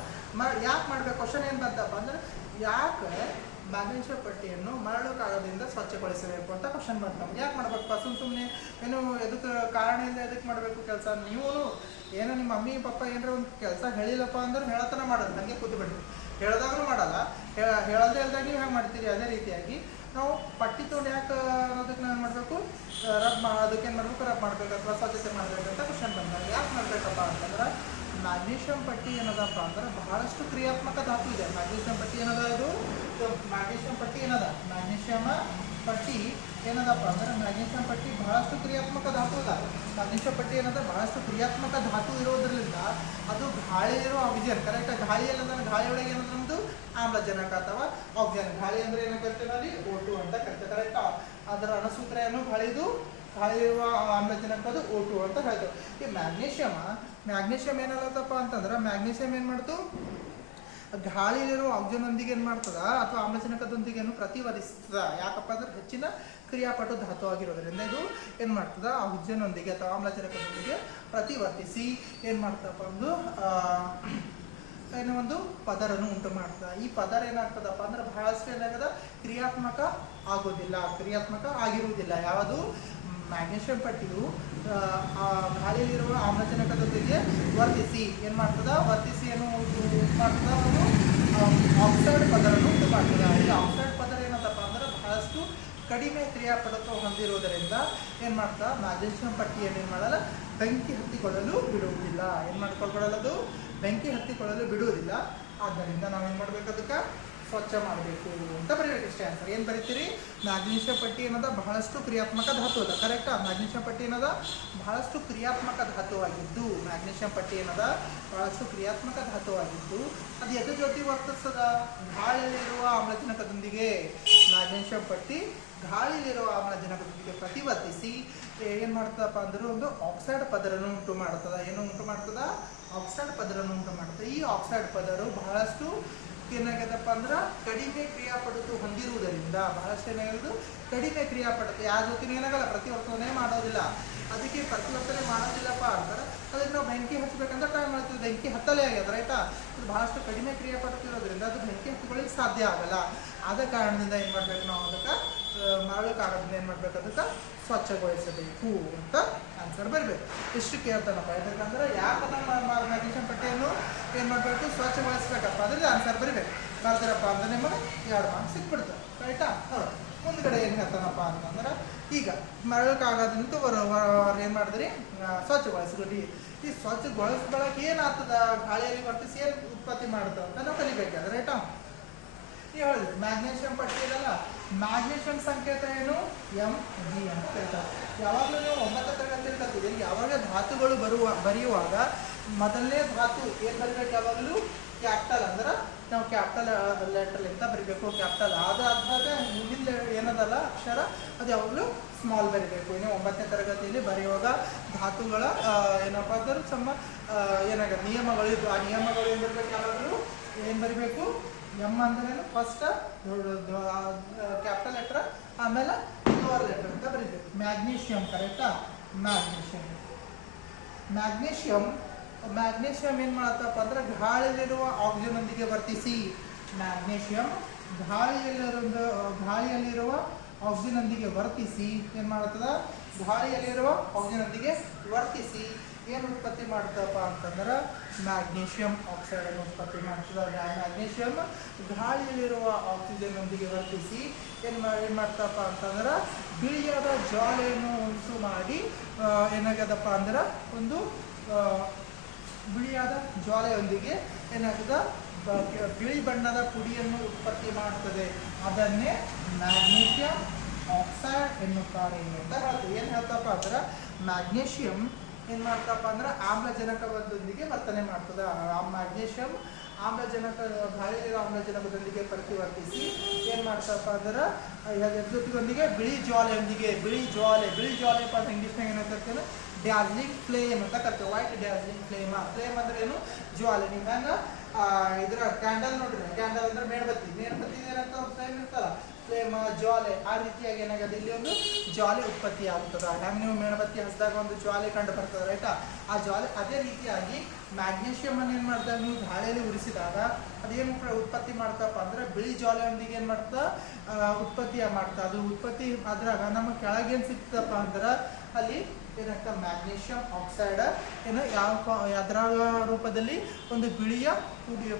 ಯಾಕೆ ಮಾಡ್ಬೇಕು, ಕ್ವಶನ್ ಏನು ಬಂತಪ್ಪ ಅಂದ್ರೆ ಯಾಕೆ ಮ್ಯಾಗ್ನೇಷಿಯಂ ಪಟ್ಟಿಯನ್ನು ಮರಳು ಕಾಗದದಿಂದ ಸ್ವಚ್ಛಗೊಳಿಸಬೇಕು ಅಂತ ಕ್ವಶನ್ ಬರ್ತಾವೆ. ಯಾಕೆ ಮಾಡ್ಬೇಕಪ್ಪ, ಸುಮ್ಮನೆ ಏನು ಎದಕ್ಕೆ ಕಾರಣದಿಂದ ಎದಕ್ಕೆ ಮಾಡಬೇಕು ಕೆಲಸ. ನೀವು ಏನೋ ನಿಮ್ಮ ಮಮ್ಮಿ ಪಪ್ಪ ಏನಾರ ಒಂದು ಕೆಲಸ ಹೇಳಿಲ್ಲಪ್ಪ ಅಂದ್ರೆ ಹೇಳತನ ಮಾಡೋದು, ಹಾಗೆ ಕೂತು ಬಿಡ್ರಿ. ಹೇಳ್ದಾಗೂ ಮಾಡಲ್ಲ, ಹೇಳೋದೇ ಹೇಳ್ದಾಗ ನೀವು ಹೆಂಗೆ ಮಾಡ್ತೀರಿ. ಅದೇ ರೀತಿಯಾಗಿ ನಾವು ಪಟ್ಟಿ ತೊಗೊಂಡು ಯಾಕೆ ಅನ್ನೋದಕ್ಕೆ ನಾವು ಏನು ಮಾಡಬೇಕು ಅದಕ್ಕೆ ಏನು ಮಾಡಬೇಕು ರಬ್ ಮಾಡಬೇಕು ಅಥವಾ ಸ್ವಚ್ಛತೆ ಮಾಡಬೇಕಂತ ಕ್ವಶನ್ ಬಂದಾಗ ಯಾಕೆ ಮಾಡಬೇಕಪ್ಪ ಅಂತಂದ್ರೆ ಮ್ಯಾಗ್ನೇಷಿಯಂ ಪಟ್ಟಿ ಏನದಪ್ಪ ಅಂದ್ರೆ ಬಹಳಷ್ಟು ಕ್ರಿಯಾತ್ಮಕ ಧಾತು ಇದೆ. ಮ್ಯಾಗ್ನೇಷಿಯಂ ಪಟ್ಟಿ ಏನದ ಇದು ಮ್ಯಾಗ್ನೇಷಿಯಂ ಪಟ್ಟಿ ಏನದ ಮ್ಯಾಗ್ನೇಷಿಯಂ ಪಟ್ಟಿ ಏನದಪ್ಪ ಅಂದ್ರೆ ಮ್ಯಾಗ್ನೇಷಿಯಂ ಪಟ್ಟಿ ಬಹಳಷ್ಟು ಕ್ರಿಯಾತ್ಮಕ ಧಾತು ಅದ. ಮ್ಯಾಗ್ನೇಷಿಯಂ ಪಟ್ಟಿ ಏನದ ಬಹಳಷ್ಟು ಕ್ರಿಯಾತ್ಮಕ ಧಾತು ಇರೋದ್ರಿಂದ ಅದು ಗಾಳಿಯಲ್ಲಿರೋ ಆಕ್ಸಿಜನ್, ಕರೆಕ್ಟ್. ಗಾಳಿಯಲ್ಲಿ ಅಂದ್ರೆ ಗಾಳಿಯೊಳಗೆ ಏನಂದ್ರೆ ನಮ್ಮದು ಆಮ್ಲಜನಕ ಅಥವಾ ಆಕ್ಸಿಜನ್. ಗಾಳಿ ಅಂದ್ರೆ ಏನು ಕರಿತೇವೆ ಅಲ್ಲಿ O2 ಅಂತ ಕರಿತೇವೆ, ಕರೆಕ್ಟ್. ಅದರ ಅಣುಸೂತ್ರ ಏನು ಗಾಳಿಯಿರುವ ಆಮ್ಲಜನಕ ಅದು O2 ಅಂತ ಹೇಳ್ತೇವೆ. ಈ ಮ್ಯಾಗ್ನೇಷಿಯಂ ಏನಲ್ಲತ್ತಪ್ಪ ಅಂತಂದ್ರೆ ಮ್ಯಾಗ್ನೇಷಿಯಂ ಏನು ಮಾಡ್ತು ಗಾಳಿಯಲ್ಲಿರುವ ಆಕ್ಸಿಜನ್ನೊಂದಿಗೆ ಏನು ಮಾಡ್ತದ ಅಥವಾ ಆಮ್ಲಜನಕದೊಂದಿಗೆ ಏನು ಪ್ರತಿವರ್ತಿಸ್ತದ. ಯಾಕಪ್ಪ ಅಂದ್ರೆ ಹೆಚ್ಚಿನ ಕ್ರಿಯಾಪಟು ಧಾತು ಆಗಿರೋದ್ರಿಂದ ಇದು ಏನು ಮಾಡ್ತದ ಆಕ್ಸಿಜನ್ನೊಂದಿಗೆ ಅಥವಾ ಆಮ್ಲಜನಕದೊಂದಿಗೆ ಪ್ರತಿವರ್ತಿಸಿ ಏನು ಮಾಡ್ತಪ್ಪ ಏನೋ ಒಂದು ಪದರನ್ನು ಉಂಟು ಮಾಡ್ತದೆ. ಈ ಪದರ ಏನಾಗ್ತದಪ್ಪ ಅಂದ್ರೆ ಬಹಳಷ್ಟು ಏನಾಗದ ಕ್ರಿಯಾತ್ಮಕ ಆಗಿರುವುದಿಲ್ಲ. ಯಾವುದು ಮ್ಯಾಗ್ನೇಷಿಯಂ ಪಟ್ಟಿಯು ಗಾಳಿಯಲ್ಲಿರುವ ಆಮ್ಲಜನಕದೊಂದಿಗೆ ವರ್ತಿಸಿ ಏನು ಏನು ಮಾಡ್ತದ ಒಂದು ಆಕ್ಸೈಡ್ ಪದರನ್ನು ಉಂಟು ಮಾಡ್ತದೆ. ಈ ಆಕ್ಸೈಡ್ ಪದರ ಏನಂತಪ್ಪ ಅಂದ್ರೆ ಬಹಳಷ್ಟು ಕಡಿಮೆ ಕ್ರಿಯಾಪಟುತ್ವ ಹೊಂದಿರುವುದರಿಂದ ಏನು ಮಾಡ್ತಾ ಮ್ಯಾಗ್ನೇಷಿಯಂ ಪಟ್ಟಿಯನ್ನು ಏನು ಮಾಡಲ್ಲ ಬೆಂಕಿ ಹತ್ತಿಕೊಳ್ಳಲು ಬಿಡುವುದಿಲ್ಲ. ಏನು ಮಾಡ್ಕೊಳ್ಕೊಳ್ಳೋದು ಬೆಂಕಿ ಹತ್ತಿಕೊಳ್ಳಲು ಬಿಡುವುದಿಲ್ಲ. ಆದ್ದರಿಂದ ನಾವೇನು ಮಾಡಬೇಕು ಅದಕ್ಕೆ ಸ್ವಚ್ಛ ಮಾಡಬೇಕು ಅಂತ ಬರೀಬೇಕು. ಇಷ್ಟೇ ಆನ್ಸರ್. ಏನು ಬರೀತೀರಿ, ಮ್ಯಾಗ್ನೇಷಿಯಂ ಪಟ್ಟಿ ಏನದ ಬಹಳಷ್ಟು ಕ್ರಿಯಾತ್ಮಕ ಧಾತು ಅದ, ಕರೆಕ್ಟಾ. ಮ್ಯಾಗ್ನೇಷಿಯಂ ಪಟ್ಟಿ ಏನದ ಬಹಳಷ್ಟು ಕ್ರಿಯಾತ್ಮಕ ಧಾತುವಾಗಿದ್ದು ಅದು ಎದ್ರ ಜೊತೆ ವರ್ತಿಸ್ತದ ಗಾಳಿಯಲ್ಲಿರುವ ಆಮ್ಲಜನಕದೊಂದಿಗೆ. ಮ್ಯಾಗ್ನೇಷಿಯಂ ಪಟ್ಟಿ ಗಾಳಿಯಲ್ಲಿರುವ ಆಮ್ಲಜನಕದೊಂದಿಗೆ ಪ್ರತಿವರ್ತಿಸಿ ಏನು ಮಾಡ್ತದಪ್ಪ ಅಂದ್ರೆ ಒಂದು ಆಕ್ಸೈಡ್ ಪದರನ್ನು ಉಂಟು ಮಾಡ್ತದ. ಆಕ್ಸೈಡ್ ಪದರನ್ನು ಉಂಟು ಮಾಡ್ತದೆ. ಈ ಆಕ್ಸೈಡ್ ಪದರು ಬಹಳಷ್ಟು ಏನಾಗ್ಯದಪ್ಪ ಅಂದ್ರೆ ಕಡಿಮೆ ಕ್ರಿಯಾಪಟುತ್ವ ಹೊಂದಿರುವುದರಿಂದ ಬಹಳಷ್ಟು ಏನಾಗೋದು ಕಡಿಮೆ ಕ್ರಿಯಾಪಟುತ್ವ ಯಾರ ಜೊತೆ ಏನಾಗಲ್ಲ ಪ್ರತಿವರ್ತನೆ ಮಾಡೋದಿಲ್ಲ. ಅದಕ್ಕೆ ಪ್ರತಿವರ್ತನೆ ಮಾಡೋದಿಲ್ಲಪ್ಪ ಅಂತಾರೆ ಅದಕ್ಕೆ ನಾವು ಬೆಂಕಿ ಹಚ್ಚಬೇಕಂತ ಟ್ರೈ ಮಾಡ್ತೀವಿ, ಬೆಂಕಿ ಹತ್ತಲೇ ಆಗ್ಯದ, ರೈಟಾ. ಇದು ಬಹಳಷ್ಟು ಕಡಿಮೆ ಕ್ರಿಯಾಪಟುತ್ವ ಇರೋದ್ರಿಂದ ಅದು ಬೆಂಕಿ ಹತ್ತಿಕೊಳ್ಳಿಕ್ಕೆ ಸಾಧ್ಯ ಆಗಲ್ಲ. ಆದ ಕಾರಣದಿಂದ ಏನು ಮಾಡ್ಬೇಕು ನಾವು ಅದಕ್ಕೆ ಮರಳು ಕಾಗದದಿಂದ ಏನು ಮಾಡ್ಬೇಕು ಅದಕ್ಕೆ ಸ್ವಚ್ಛಗೊಳಿಸಬೇಕು ಅಂತ ಆನ್ಸರ್ ಬರಬೇಕು. ಇಷ್ಟು ಕೇಳ್ತಾನಪ್ಪ. ಯಾಕಂದ್ರೆ ಯಾಕೆ ನಮ್ಮ ಮ್ಯಾಗ್ನೇಷಿಯಂ ಪಟ್ಟಿಯನ್ನು ಏನು ಮಾಡಬೇಕು ಸ್ವಚ್ಛಗೊಳಿಸ್ಬೇಕಪ್ಪ ಅದ್ರಲ್ಲಿ ಆನ್ಸರ್ ಬರೀಬೇಕು. ಬರ್ತಾರಪ್ಪ ಅಂದ್ರೆ ನಿಮಗೆ 2 ಮಾರ್ಕ್ಸ್ ಸಿಕ್ಬಿಡ್ತಾರೆ, ರೈಟಾ. ಹೌದು. ಮುಂದ್ಗಡೆ ಏನು ಹೇಳ್ತಾನಪ್ಪ ಅಂತಂದ್ರೆ ಈಗ ಮರಳು ಕಾಗದದಿಂದ ಏನು ಮಾಡಿದ್ರಿ ಸ್ವಚ್ಛಗೊಳಿಸಿದ್ರಿ. ಈ ಸ್ವಚ್ಛಗೊಳಿಸ್ಬಳಕ್ಕೆ ಏನಾಗ್ತದ ಗಾಳಿಯಲ್ಲಿ ವರ್ತಿಸಿ ಏನು ಉತ್ಪತ್ತಿ ಮಾಡ್ತದೆ ಅಂತ ನಾವು ಕಲಿಬೇಕಾದ್ರೆ, ರೈಟಾ. ನೀವು ಹೇಳಿದ್ರಿ ಮ್ಯಾಗ್ನೇಷಿಯಂ ಪಟ್ಟಿ ಇದಲ್ಲ, ಮ್ಯಾಗ್ನೇಷಿಯಂ ಸಂಕೇತ ಏನು ಎಂ ಜಿ ಅಂತ ಕರೀತಾರೆ. ಯಾವಾಗಲೂ ನೀವು 9ನೇ ತರಗತಿಯಲ್ಲಿ ಕಲ್ತಿದ್ದೀರಿ, ಯಾವಾಗ ಧಾತುಗಳು ಬರೆಯುವಾಗ ಮೊದಲನೇ ಧಾತು ಏನು ಬರಬೇಕು ಯಾವಾಗಲೂ ಕ್ಯಾಪಿಟಲ್, ಅಂದ್ರೆ ನಾವು ಕ್ಯಾಪಿಟಲ್ ಲೆಟರ್ ಅಂತ ಬರಿಬೇಕು. ಕ್ಯಾಪಿಟಲ್ ಆದಾಗ ಮುಂದಿನ ಏನದಲ್ಲ ಅಕ್ಷರ ಅದು ಯಾವಾಗಲೂ ಸ್ಮಾಲ್ ಬರಿಬೇಕು. ಇನ್ನು 9ನೇ ತರಗತಿಯಲ್ಲಿ ಬರೆಯುವಾಗ ಧಾತುಗಳ ಏನಪ್ಪ ಅಂದ್ರೆ ಏನಾಗ ನಿಯಮಗಳು ಇದ್ದು, ಆ ನಿಯಮಗಳು ಏನು ಬರಬೇಕು ಯಾವಾಗಲೂ ಏನು ಬರಿಬೇಕು, ಎಮ್ ಅಂದ್ರೆ ಫಸ್ಟ್ ಕ್ಯಾಪಿಟಲ್ ಲೆಟರ್, ಆಮೇಲೆ ಲೋವರ್ ಲೆಟರ್ ಅಂತ ಬರೀಬೇಕು. ಮ್ಯಾಗ್ನೀಷಿಯಂ ಕರೆಕ್ಟಾ? ಮ್ಯಾಗ್ನೀಷಿಯಂ ಏನು ಮಾಡತ್ತಪ್ಪ ಅಂದ್ರೆ ಗಾಳಿಯಲ್ಲಿರುವ ಆಕ್ಸಿಜನ್ ಒಂದಿಗೆ ವರ್ತಿಸಿ. ಮ್ಯಾಗ್ನೀಷಿಯಂ ಗಾಳಿಯಲ್ಲಿರುವ ಆಕ್ಸಿಜನ್ ಒಂದಿಗೆ ವರ್ತಿಸಿ ಏನು ಮಾಡ್ತದ, ಗಾಳಿಯಲ್ಲಿರುವ ಆಕ್ಸಿಜನ್ ಒಂದಿಗೆ ವರ್ತಿಸಿ ಏನು ಉತ್ಪತ್ತಿ ಮಾಡ್ತಪ್ಪ ಅಂತಂದ್ರೆ ಮ್ಯಾಗ್ನೀಷಿಯಂ ಆಕ್ಸೈಡ್ ಅನ್ನು ಉತ್ಪತ್ತಿ ಮಾಡ್ತದೆ. ಮ್ಯಾಗ್ನೀಷಿಯಂ ಗಾಳಿಯಲ್ಲಿರುವ ಆಕ್ಸಿಜನ್ ಒಂದಿಗೆ ವರ್ತಿಸಿ ಏನು ಮಾಡ್ತಪ್ಪ ಅಂತಂದ್ರೆ ಬಿಳಿಯಾದ ಜ್ವಾಲೆಯನ್ನು ಉಂಟು ಮಾಡಿ ಏನಾಗದಪ್ಪ ಅಂದ್ರೆ ಒಂದು ಬಿಳಿಯಾದ ಜ್ವಾಲೆಯೊಂದಿಗೆ ಏನಾಗ್ತದ ಬಿಳಿ ಬಣ್ಣದ ಪುಡಿಯನ್ನು ಉತ್ಪತ್ತಿ ಮಾಡ್ತದೆ. ಅದನ್ನೇ ಮ್ಯಾಗ್ನೀಷಿಯಂ ಆಕ್ಸೈಡ್ ಎನ್ನುತ್ತಾರೆ ಅಂತ ಹೇಳ್ತೀವಿ. ಏನು ಹೇಳ್ತಪ್ಪ ಅಂದ್ರೆ ಮ್ಯಾಗ್ನೀಷಿಯಂ ಏನು ಮಾಡ್ತಪ್ಪ ಅಂದ್ರೆ ಆಮ್ಲಜನಕದೊಂದಿಗೆ ವರ್ತನೆ ಮಾಡ್ತದೆ. ಮ್ಯಾಗ್ನೀಷಿಯಂ ಗಾಳಿಯಲ್ಲಿರೋ ಆಮ್ಲಜನಕದೊಂದಿಗೆ ಪ್ರತಿವರ್ತಿಸಿ ಏನು ಮಾಡ್ತಪ್ಪ ಅಂದ್ರೆ ಜೊತೆಗೊಂದಿಗೆ ಬಿಳಿ ಜ್ವಾಲೆಯೊಂದಿಗೆ ಬಿಳಿ ಜ್ವಾಲೆ ಅಂತ ಇಂಗ್ಲೀಷ್ನಾಗ ಏನಂತ ಡ್ಯಾರ್ಜಿಲಿಂಗ್ ಫ್ಲೇಮ್ ಅಂತ ಕರಿತೀವಿ. ವೈಟ್ ಡ್ಯಾರ್ಜಿಲಿಂಗ್ ಫ್ಲೇಮ್ ಅಂದ್ರೆ ಏನು, ಜ್ವಾಲೆ. ನೀವು ಹೆಂಗೆ ಇದರ ಕ್ಯಾಂಡಲ್ ನೋಡ್ರಿ, ಕ್ಯಾಂಡಲ್ ಅಂದ್ರೆ ಮೇಣಬತ್ತಿ ಏನಂತ ಫ್ಲೇಮ್ ಇರ್ತಲ್ಲ, ಫ್ಲೇಮ್ ಜ್ವಾಲೆ. ಆ ರೀತಿಯಾಗಿ ಏನಾಗಿದೆ ಇಲ್ಲಿ ಒಂದು ಜ್ವಾಲೆ ಉತ್ಪತ್ತಿ ಆಗ್ತದೆ. ಹೆಂಗೆ ನೀವು ಮೇಣಬತ್ತಿ ಹಚ್ಚಿದಾಗ ಒಂದು ಜ್ವಾಲೆ ಕಂಡು ಬರ್ತದೆ ರೈಟಾ, ಆ ಜ್ವಾಲೆ. ಅದೇ ರೀತಿಯಾಗಿ ಮ್ಯಾಗ್ನೀಷಿಯಂ ಅನ್ನು ಏನು ಮಾಡ್ತಾರೆ, ನೀವು ಗಾಳಿಯಲ್ಲಿ ಉರಿಸಿದಾಗ ಅದೇನು ಉತ್ಪತ್ತಿ ಮಾಡ್ತಪ್ಪ ಅಂದ್ರೆ ಬಿಳಿ ಜ್ವಾಲೆಯೊಂದಿಗೆ ಏನು ಮಾಡ್ತಾ ಉತ್ಪತ್ತಿ ಮಾಡ್ತಾ. ಅದು ಉತ್ಪತ್ತಿ ಆದ್ರಾಗ ನಮ್ಮ ಕೆಳಗೇನು ಸಿಗ್ತಪ್ಪ ಅಂದ್ರೆ ಅಲ್ಲಿ ಏನಾಗ್ತದೆ ಮ್ಯಾಗ್ನೀಷಿಯಂ ಆಕ್ಸೈಡ್ ಏನು ಅದರ ರೂಪದಲ್ಲಿ ಒಂದು ಬಿಳಿಯ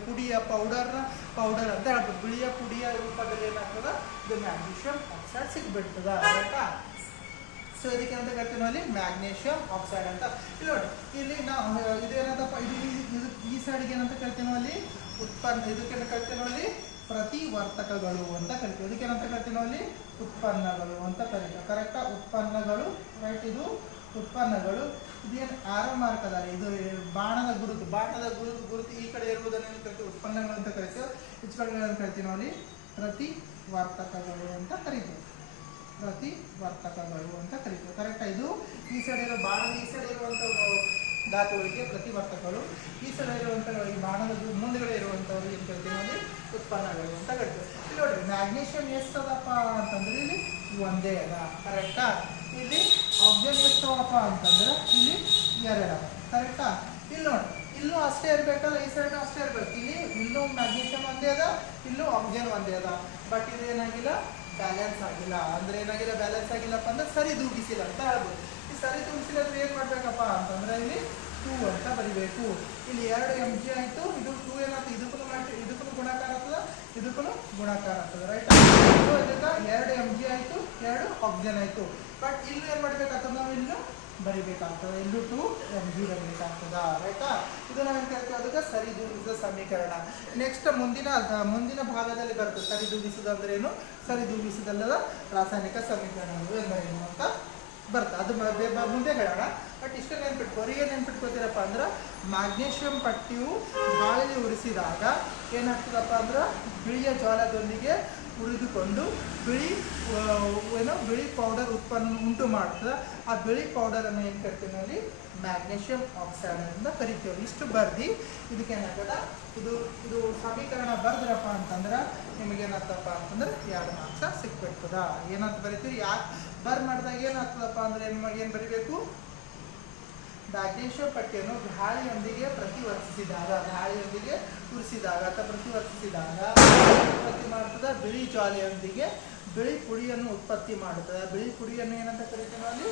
ಪುಡಿಯ ಪೌಡರ್ ಅಂತ ಹೇಳ್ಬೋದು. ಬಿಳಿಯ ಪುಡಿಯ ರೂಪದಲ್ಲಿ ಏನಾಗ್ತದೆ ಇದು ಮ್ಯಾಗ್ನೀಷಿಯಂ ಆಕ್ಸೈಡ್ ಸಿಗ್ಬಿಡ್ತದ ಆಯ್ತಾ. ಸೊ ಇದಕ್ಕೆ ಏನಂತ ಕರಿತೀವಿ ಅಲ್ಲಿ ಮ್ಯಾಗ್ನೀಷಿಯಂ ಆಕ್ಸೈಡ್ ಅಂತ. ಇಲ್ಲಿ ನೋಡಿ, ಇಲ್ಲಿ ನಾವು ಇದೇನಂತಪ್ಪ ಇದು ಈ ಸೈಡ್ಗೆ ಏನಂತ ಕರಿತೀವಿ ಅಲ್ಲಿ ಇದಕ್ಕೇನು ಕರಿತೀವಿ ಅಲ್ಲಿ ಪ್ರತಿವರ್ತಕಗಳು ಅಂತ ಕರಿತೀವಿ. ಇದಕ್ಕೇನಂತ ಕರಿತೀವಿ ಅಲ್ಲಿ ಉತ್ಪನ್ನಗಳು ಅಂತ ಕರಿತೀವಿ. ಕರೆಕ್ಟಾ? ಉತ್ಪನ್ನಗಳು ರೈಟ್. ಇದು ಉತ್ಪನ್ನಗಳು. ಇದೇನು ಆರೋ ಮಾರ್ಕ್ ಅದ, ಇದು ಬಾಣದ ಗುರುತು ಈ ಕಡೆ ಇರುವುದನ್ನು ಕರಿತೀವಿ ಉತ್ಪನ್ನಗಳು ಅಂತ ಕರಿತೀವಿ. ಈಚ ಕಡೆ ಏನಂತ ಕರಿತೀವಿ ಅಲ್ಲಿ ಪ್ರತಿವರ್ತಕಗಳು ಅಂತ ಕರಿತೀವಿ. ಕರೆಕ್ಟಾ? ಇದು ಈ ಸೈಡ್ ಇರೋ ಬಾಣದ ಈ ಸೈಡ್ ಇರುವಂಥ ಧಾತುಗಳಿಗೆ ಪ್ರತಿವರ್ತಕಗಳು, ಈ ಸೈಡ್ ಇರುವಂಥ ಈ ಬಾಣದ ಮುಂದುಗಡೆ ಇರುವಂಥವ್ರು ಏನು ಕರಿತೀವಿ ಅಲ್ಲಿ ಉತ್ಪನ್ನಗಳು ಅಂತ ಕರಿತೀವಿ. ಇಲ್ಲಿ ನೋಡ್ರಿ ಮ್ಯಾಗ್ನೀಷಿಯಂ ಎಷ್ಟದಪ್ಪ ಅಂತಂದ್ರೆ ಇಲ್ಲಿ ಒಂದೇ ಅದ. ಕರೆಕ್ಟಾ? ಇಲ್ಲಿ ಆಕ್ಸಿಜನ್ ಎಷ್ಟವಪ್ಪ ಅಂತಂದ್ರೆ ಇಲ್ಲಿ 2 ಕರೆಕ್ಟಾ? ಇಲ್ಲಿ ನೋಡಿ, ಇಲ್ಲೂ ಅಷ್ಟೇ ಇರಬೇಕಲ್ಲ, ಈ ಸೈಡ್ ಅಷ್ಟೇ ಇರಬೇಕು. ಇಲ್ಲೂ ಮ್ಯಾಗ್ನೀಷಿಯಂ ಒಂದೇ ಅದ, ಇಲ್ಲೂ ಆಕ್ಸಿಜನ್ ಒಂದೇ ಅದ. ಬಟ್ ಇದು ಏನಾಗಿಲ್ಲ, ಬ್ಯಾಲೆನ್ಸ್ ಆಗಿಲ್ಲ. ಅಂದ್ರೆ ಏನಾಗಿಲ್ಲ, ಬ್ಯಾಲೆನ್ಸ್ ಆಗಿಲ್ಲಪ್ಪ ಅಂದ್ರೆ ಸರಿ ದೂಗಿಸಿಲ್ಲ ಅಂತ ಹೇಳ್ಬೋದು. ಈ ಸರಿ ದೂಗಿಸಿಲ್ಲ ಅಂದ್ರೆ ಏನು ಮಾಡ್ಬೇಕಪ್ಪ ಅಂತಂದ್ರೆ ಇಲ್ಲಿ 2 ಅಂತ ಬರಿಬೇಕು. ಇಲ್ಲಿ 2 mg ಆಯಿತು, ಇದು 2 ಏನಾಯ್ತು, ಇದಕ್ಕೂ ಗುಣಾಕಾರ ಆಗ್ತದೆ, ಇದಕ್ಕೂ ಗುಣಾಕಾರ ಆಗ್ತದೆ ರೈಟ್. ಸೊ ಇದಕ್ಕೆ 2 mg ಆಯಿತು, 2 ಆಕ್ಸಿಜನ್ ಆಯಿತು. ಬಟ್ ಇಲ್ಲಿ ಏನು ಮಾಡ್ಬೇಕಾಗ್ತದೆ, ನಾವು ಇಲ್ಲೂ ಬರಿಬೇಕಾಗ್ತದೆ, ಇಲ್ಲೂ 2 mg ಬರಬೇಕಾಗ್ತದ ರೈಟಾ. ಇದು ನಾವೇನು ಕರಿತೀವಿ, ಅದಕ್ಕೆ ಸರಿ ದೂಗಿಸಿದ ಸಮೀಕರಣ. ನೆಕ್ಸ್ಟ್ ಮುಂದಿನ ಭಾಗದಲ್ಲಿ ಬರ್ತದೆ ಸರಿ ದೂಗಿಸುವುದು ಅಂದ್ರೆ ಏನು, ಸರಿ ದೂಗಿಸಿದಲ್ಲದ ರಾಸಾಯನಿಕ ಸಮೀಕರಣಗಳು ಎಂದರೇನು ಅಂತ ಬರ್ತದೆ. ಅದು ಮುಂದೆ ಹೇಳೋಣ. ಬಟ್ ಇಷ್ಟು ನೆನ್ಪಿಟ್ಕೋರಿ. ಏನು ನೆನ್ಪಿಟ್ಕೋತೀರಪ್ಪ ಅಂದ್ರೆ ಮ್ಯಾಗ್ನೀಷಿಯಂ ಪಟ್ಟಿಯು ಗಾಳಿಯಲ್ಲಿ ಉರಿಸಿದಾಗ ಏನಾಗ್ತದಪ್ಪ ಅಂದ್ರೆ ಬಿಳಿಯ ಜ್ವಾಲದೊಂದಿಗೆ ಉರಿದುಕೊಂಡು ಬಿಳಿ ಪೌಡರ್ ಉಂಟು ಮಾಡ್ತದೆ. ಆ ಬಿಳಿ ಪೌಡರನ್ನು ಏನು ಕರಿತೀವಿ ಅಲ್ಲಿ ಮ್ಯಾಗ್ನೀಷಿಯಂ ಆಕ್ಸೈಡ್ ಅಂತ ಕರಿತೀವಿ. ಇಷ್ಟು ಬರ್ದು ಇದಕ್ಕೆ ಏನಾಗ್ತದ, ಇದು ಸಮೀಕರಣ ಬರ್ದ್ರಪ್ಪ ಅಂತಂದ್ರೆ ನಿಮಗೇನಾಗ್ತದಪ್ಪ ಅಂತಂದ್ರೆ 2 ಮಾರ್ಕ್ಸ್ ಸಿಕ್ಬಿಡ್ತದ. ಏನಂತ ಬರಿತೀವಿ, ಮಾಡಿದಾಗ ಏನಾಗ್ತದಪ್ಪ ಅಂದ್ರೆ ಏನು ಬರಿಬೇಕು, ಮ್ಯಾಗ್ನೀಷಿಯಂ ಪಟ್ಟಿಯನ್ನು ಗಾಳಿಯೊಂದಿಗೆ ಉರಿಸಿದಾಗ ಅಥವಾ ಪ್ರತಿವರ್ತಿಸಿದಾಗ ಉತ್ಪತ್ತಿ ಮಾಡ್ತದೆ ಬಿಳಿ ಜ್ವಾಲೆಯೊಂದಿಗೆ ಬಿಳಿ ಪುಡಿಯನ್ನು ಉತ್ಪತ್ತಿ ಮಾಡುತ್ತದೆ. ಬಿಳಿ ಪುಡಿಯನ್ನು ಏನಂತ ಕರಿತೀವಿ ಅಲ್ಲಿ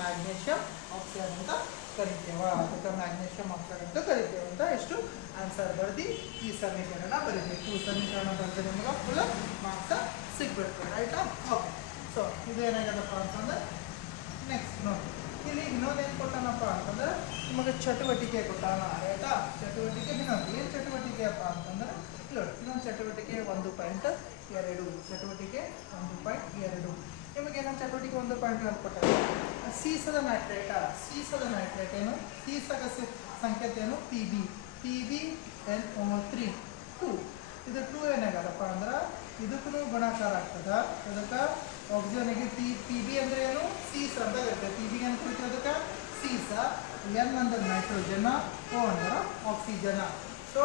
ಮ್ಯಾಗ್ನೀಷಿಯಂ ಆಕ್ಸೈಡ್ ಅಂತ ಕರಿತೇವ. ಅದಕ್ಕೆ ಮ್ಯಾಗ್ನೀಷಿಯಂ ಆಕ್ಸೈಡ್ ಅಂತ ಕರಿತೇವೆ ಅಂತ ಎಷ್ಟು ಆನ್ಸರ್ ಬರ್ದು ಈ ಸಮೀಕರಣ ಬರೀಬೇಕು. ಸಮೀಕರಣ ಬರೆದ್ರೆ ನಿಮಗೆ ಫುಲ್ ಮಾರ್ಕ್ಸ್ ಸಿಗ್ಬಿಡ್ತದೆ ರೈಟಾ. ಓಕೆ. ಸೊ ಇದು ಏನಾಗದಪ್ಪ ಅಂತಂದ್ರೆ ನೆಕ್ಸ್ಟ್ ನೋಡಿ, ಇಲ್ಲಿ ಇನ್ನೊಂದೇನು ಕೊಟ್ಟಾನಪ್ಪ ಅಂತಂದ್ರೆ ನಿಮಗೆ ಚಟುವಟಿಕೆ ಕೊಟ್ಟಾನ ರೈಟಾ. ಚಟುವಟಿಕೆ ಇನ್ನೊಂದು ಏನು ಚಟುವಟಿಕೆ ಅಪ್ಪ ಅಂತಂದ್ರೆ ಇನ್ನೊಂದು ಚಟುವಟಿಕೆ 1.2 ಚಟುವಟಿಕೆ 1.2 ನಿಮಗೆ ಏನೋ ಚಟುವಟಿಕೆ 1.1 ಕೊಟ್ಟಾಗ ಸೀಸದ ನೈಟ್ರೇಟ್ ಏನು ಸೀಸದ ಸಂಕೇತ ಏನು PbNO3 2 ಇದು 2 ಏನಾಗಲ್ಲಪ್ಪ ಅಂದ್ರೆ ಇದಕ್ಕೂ ಗುಣಾಕಾರ ಆಗ್ತದ ಅದಕ್ಕೆ ಆಕ್ಸಿಜನ್ಗೆ Pb ಅಂದ್ರೆ ಏನು ಸೀಸ ಅಂತ ಇರುತ್ತೆ Pb ಅಂತ ಕರಿತೀವಿ ಅದಕ್ಕೆ ಸೀಸ N ಅಂದ್ರೆ ನೈಟ್ರೋಜನ್ O ಅಂದ್ರೆ ಆಕ್ಸಿಜನ್ ಸೊ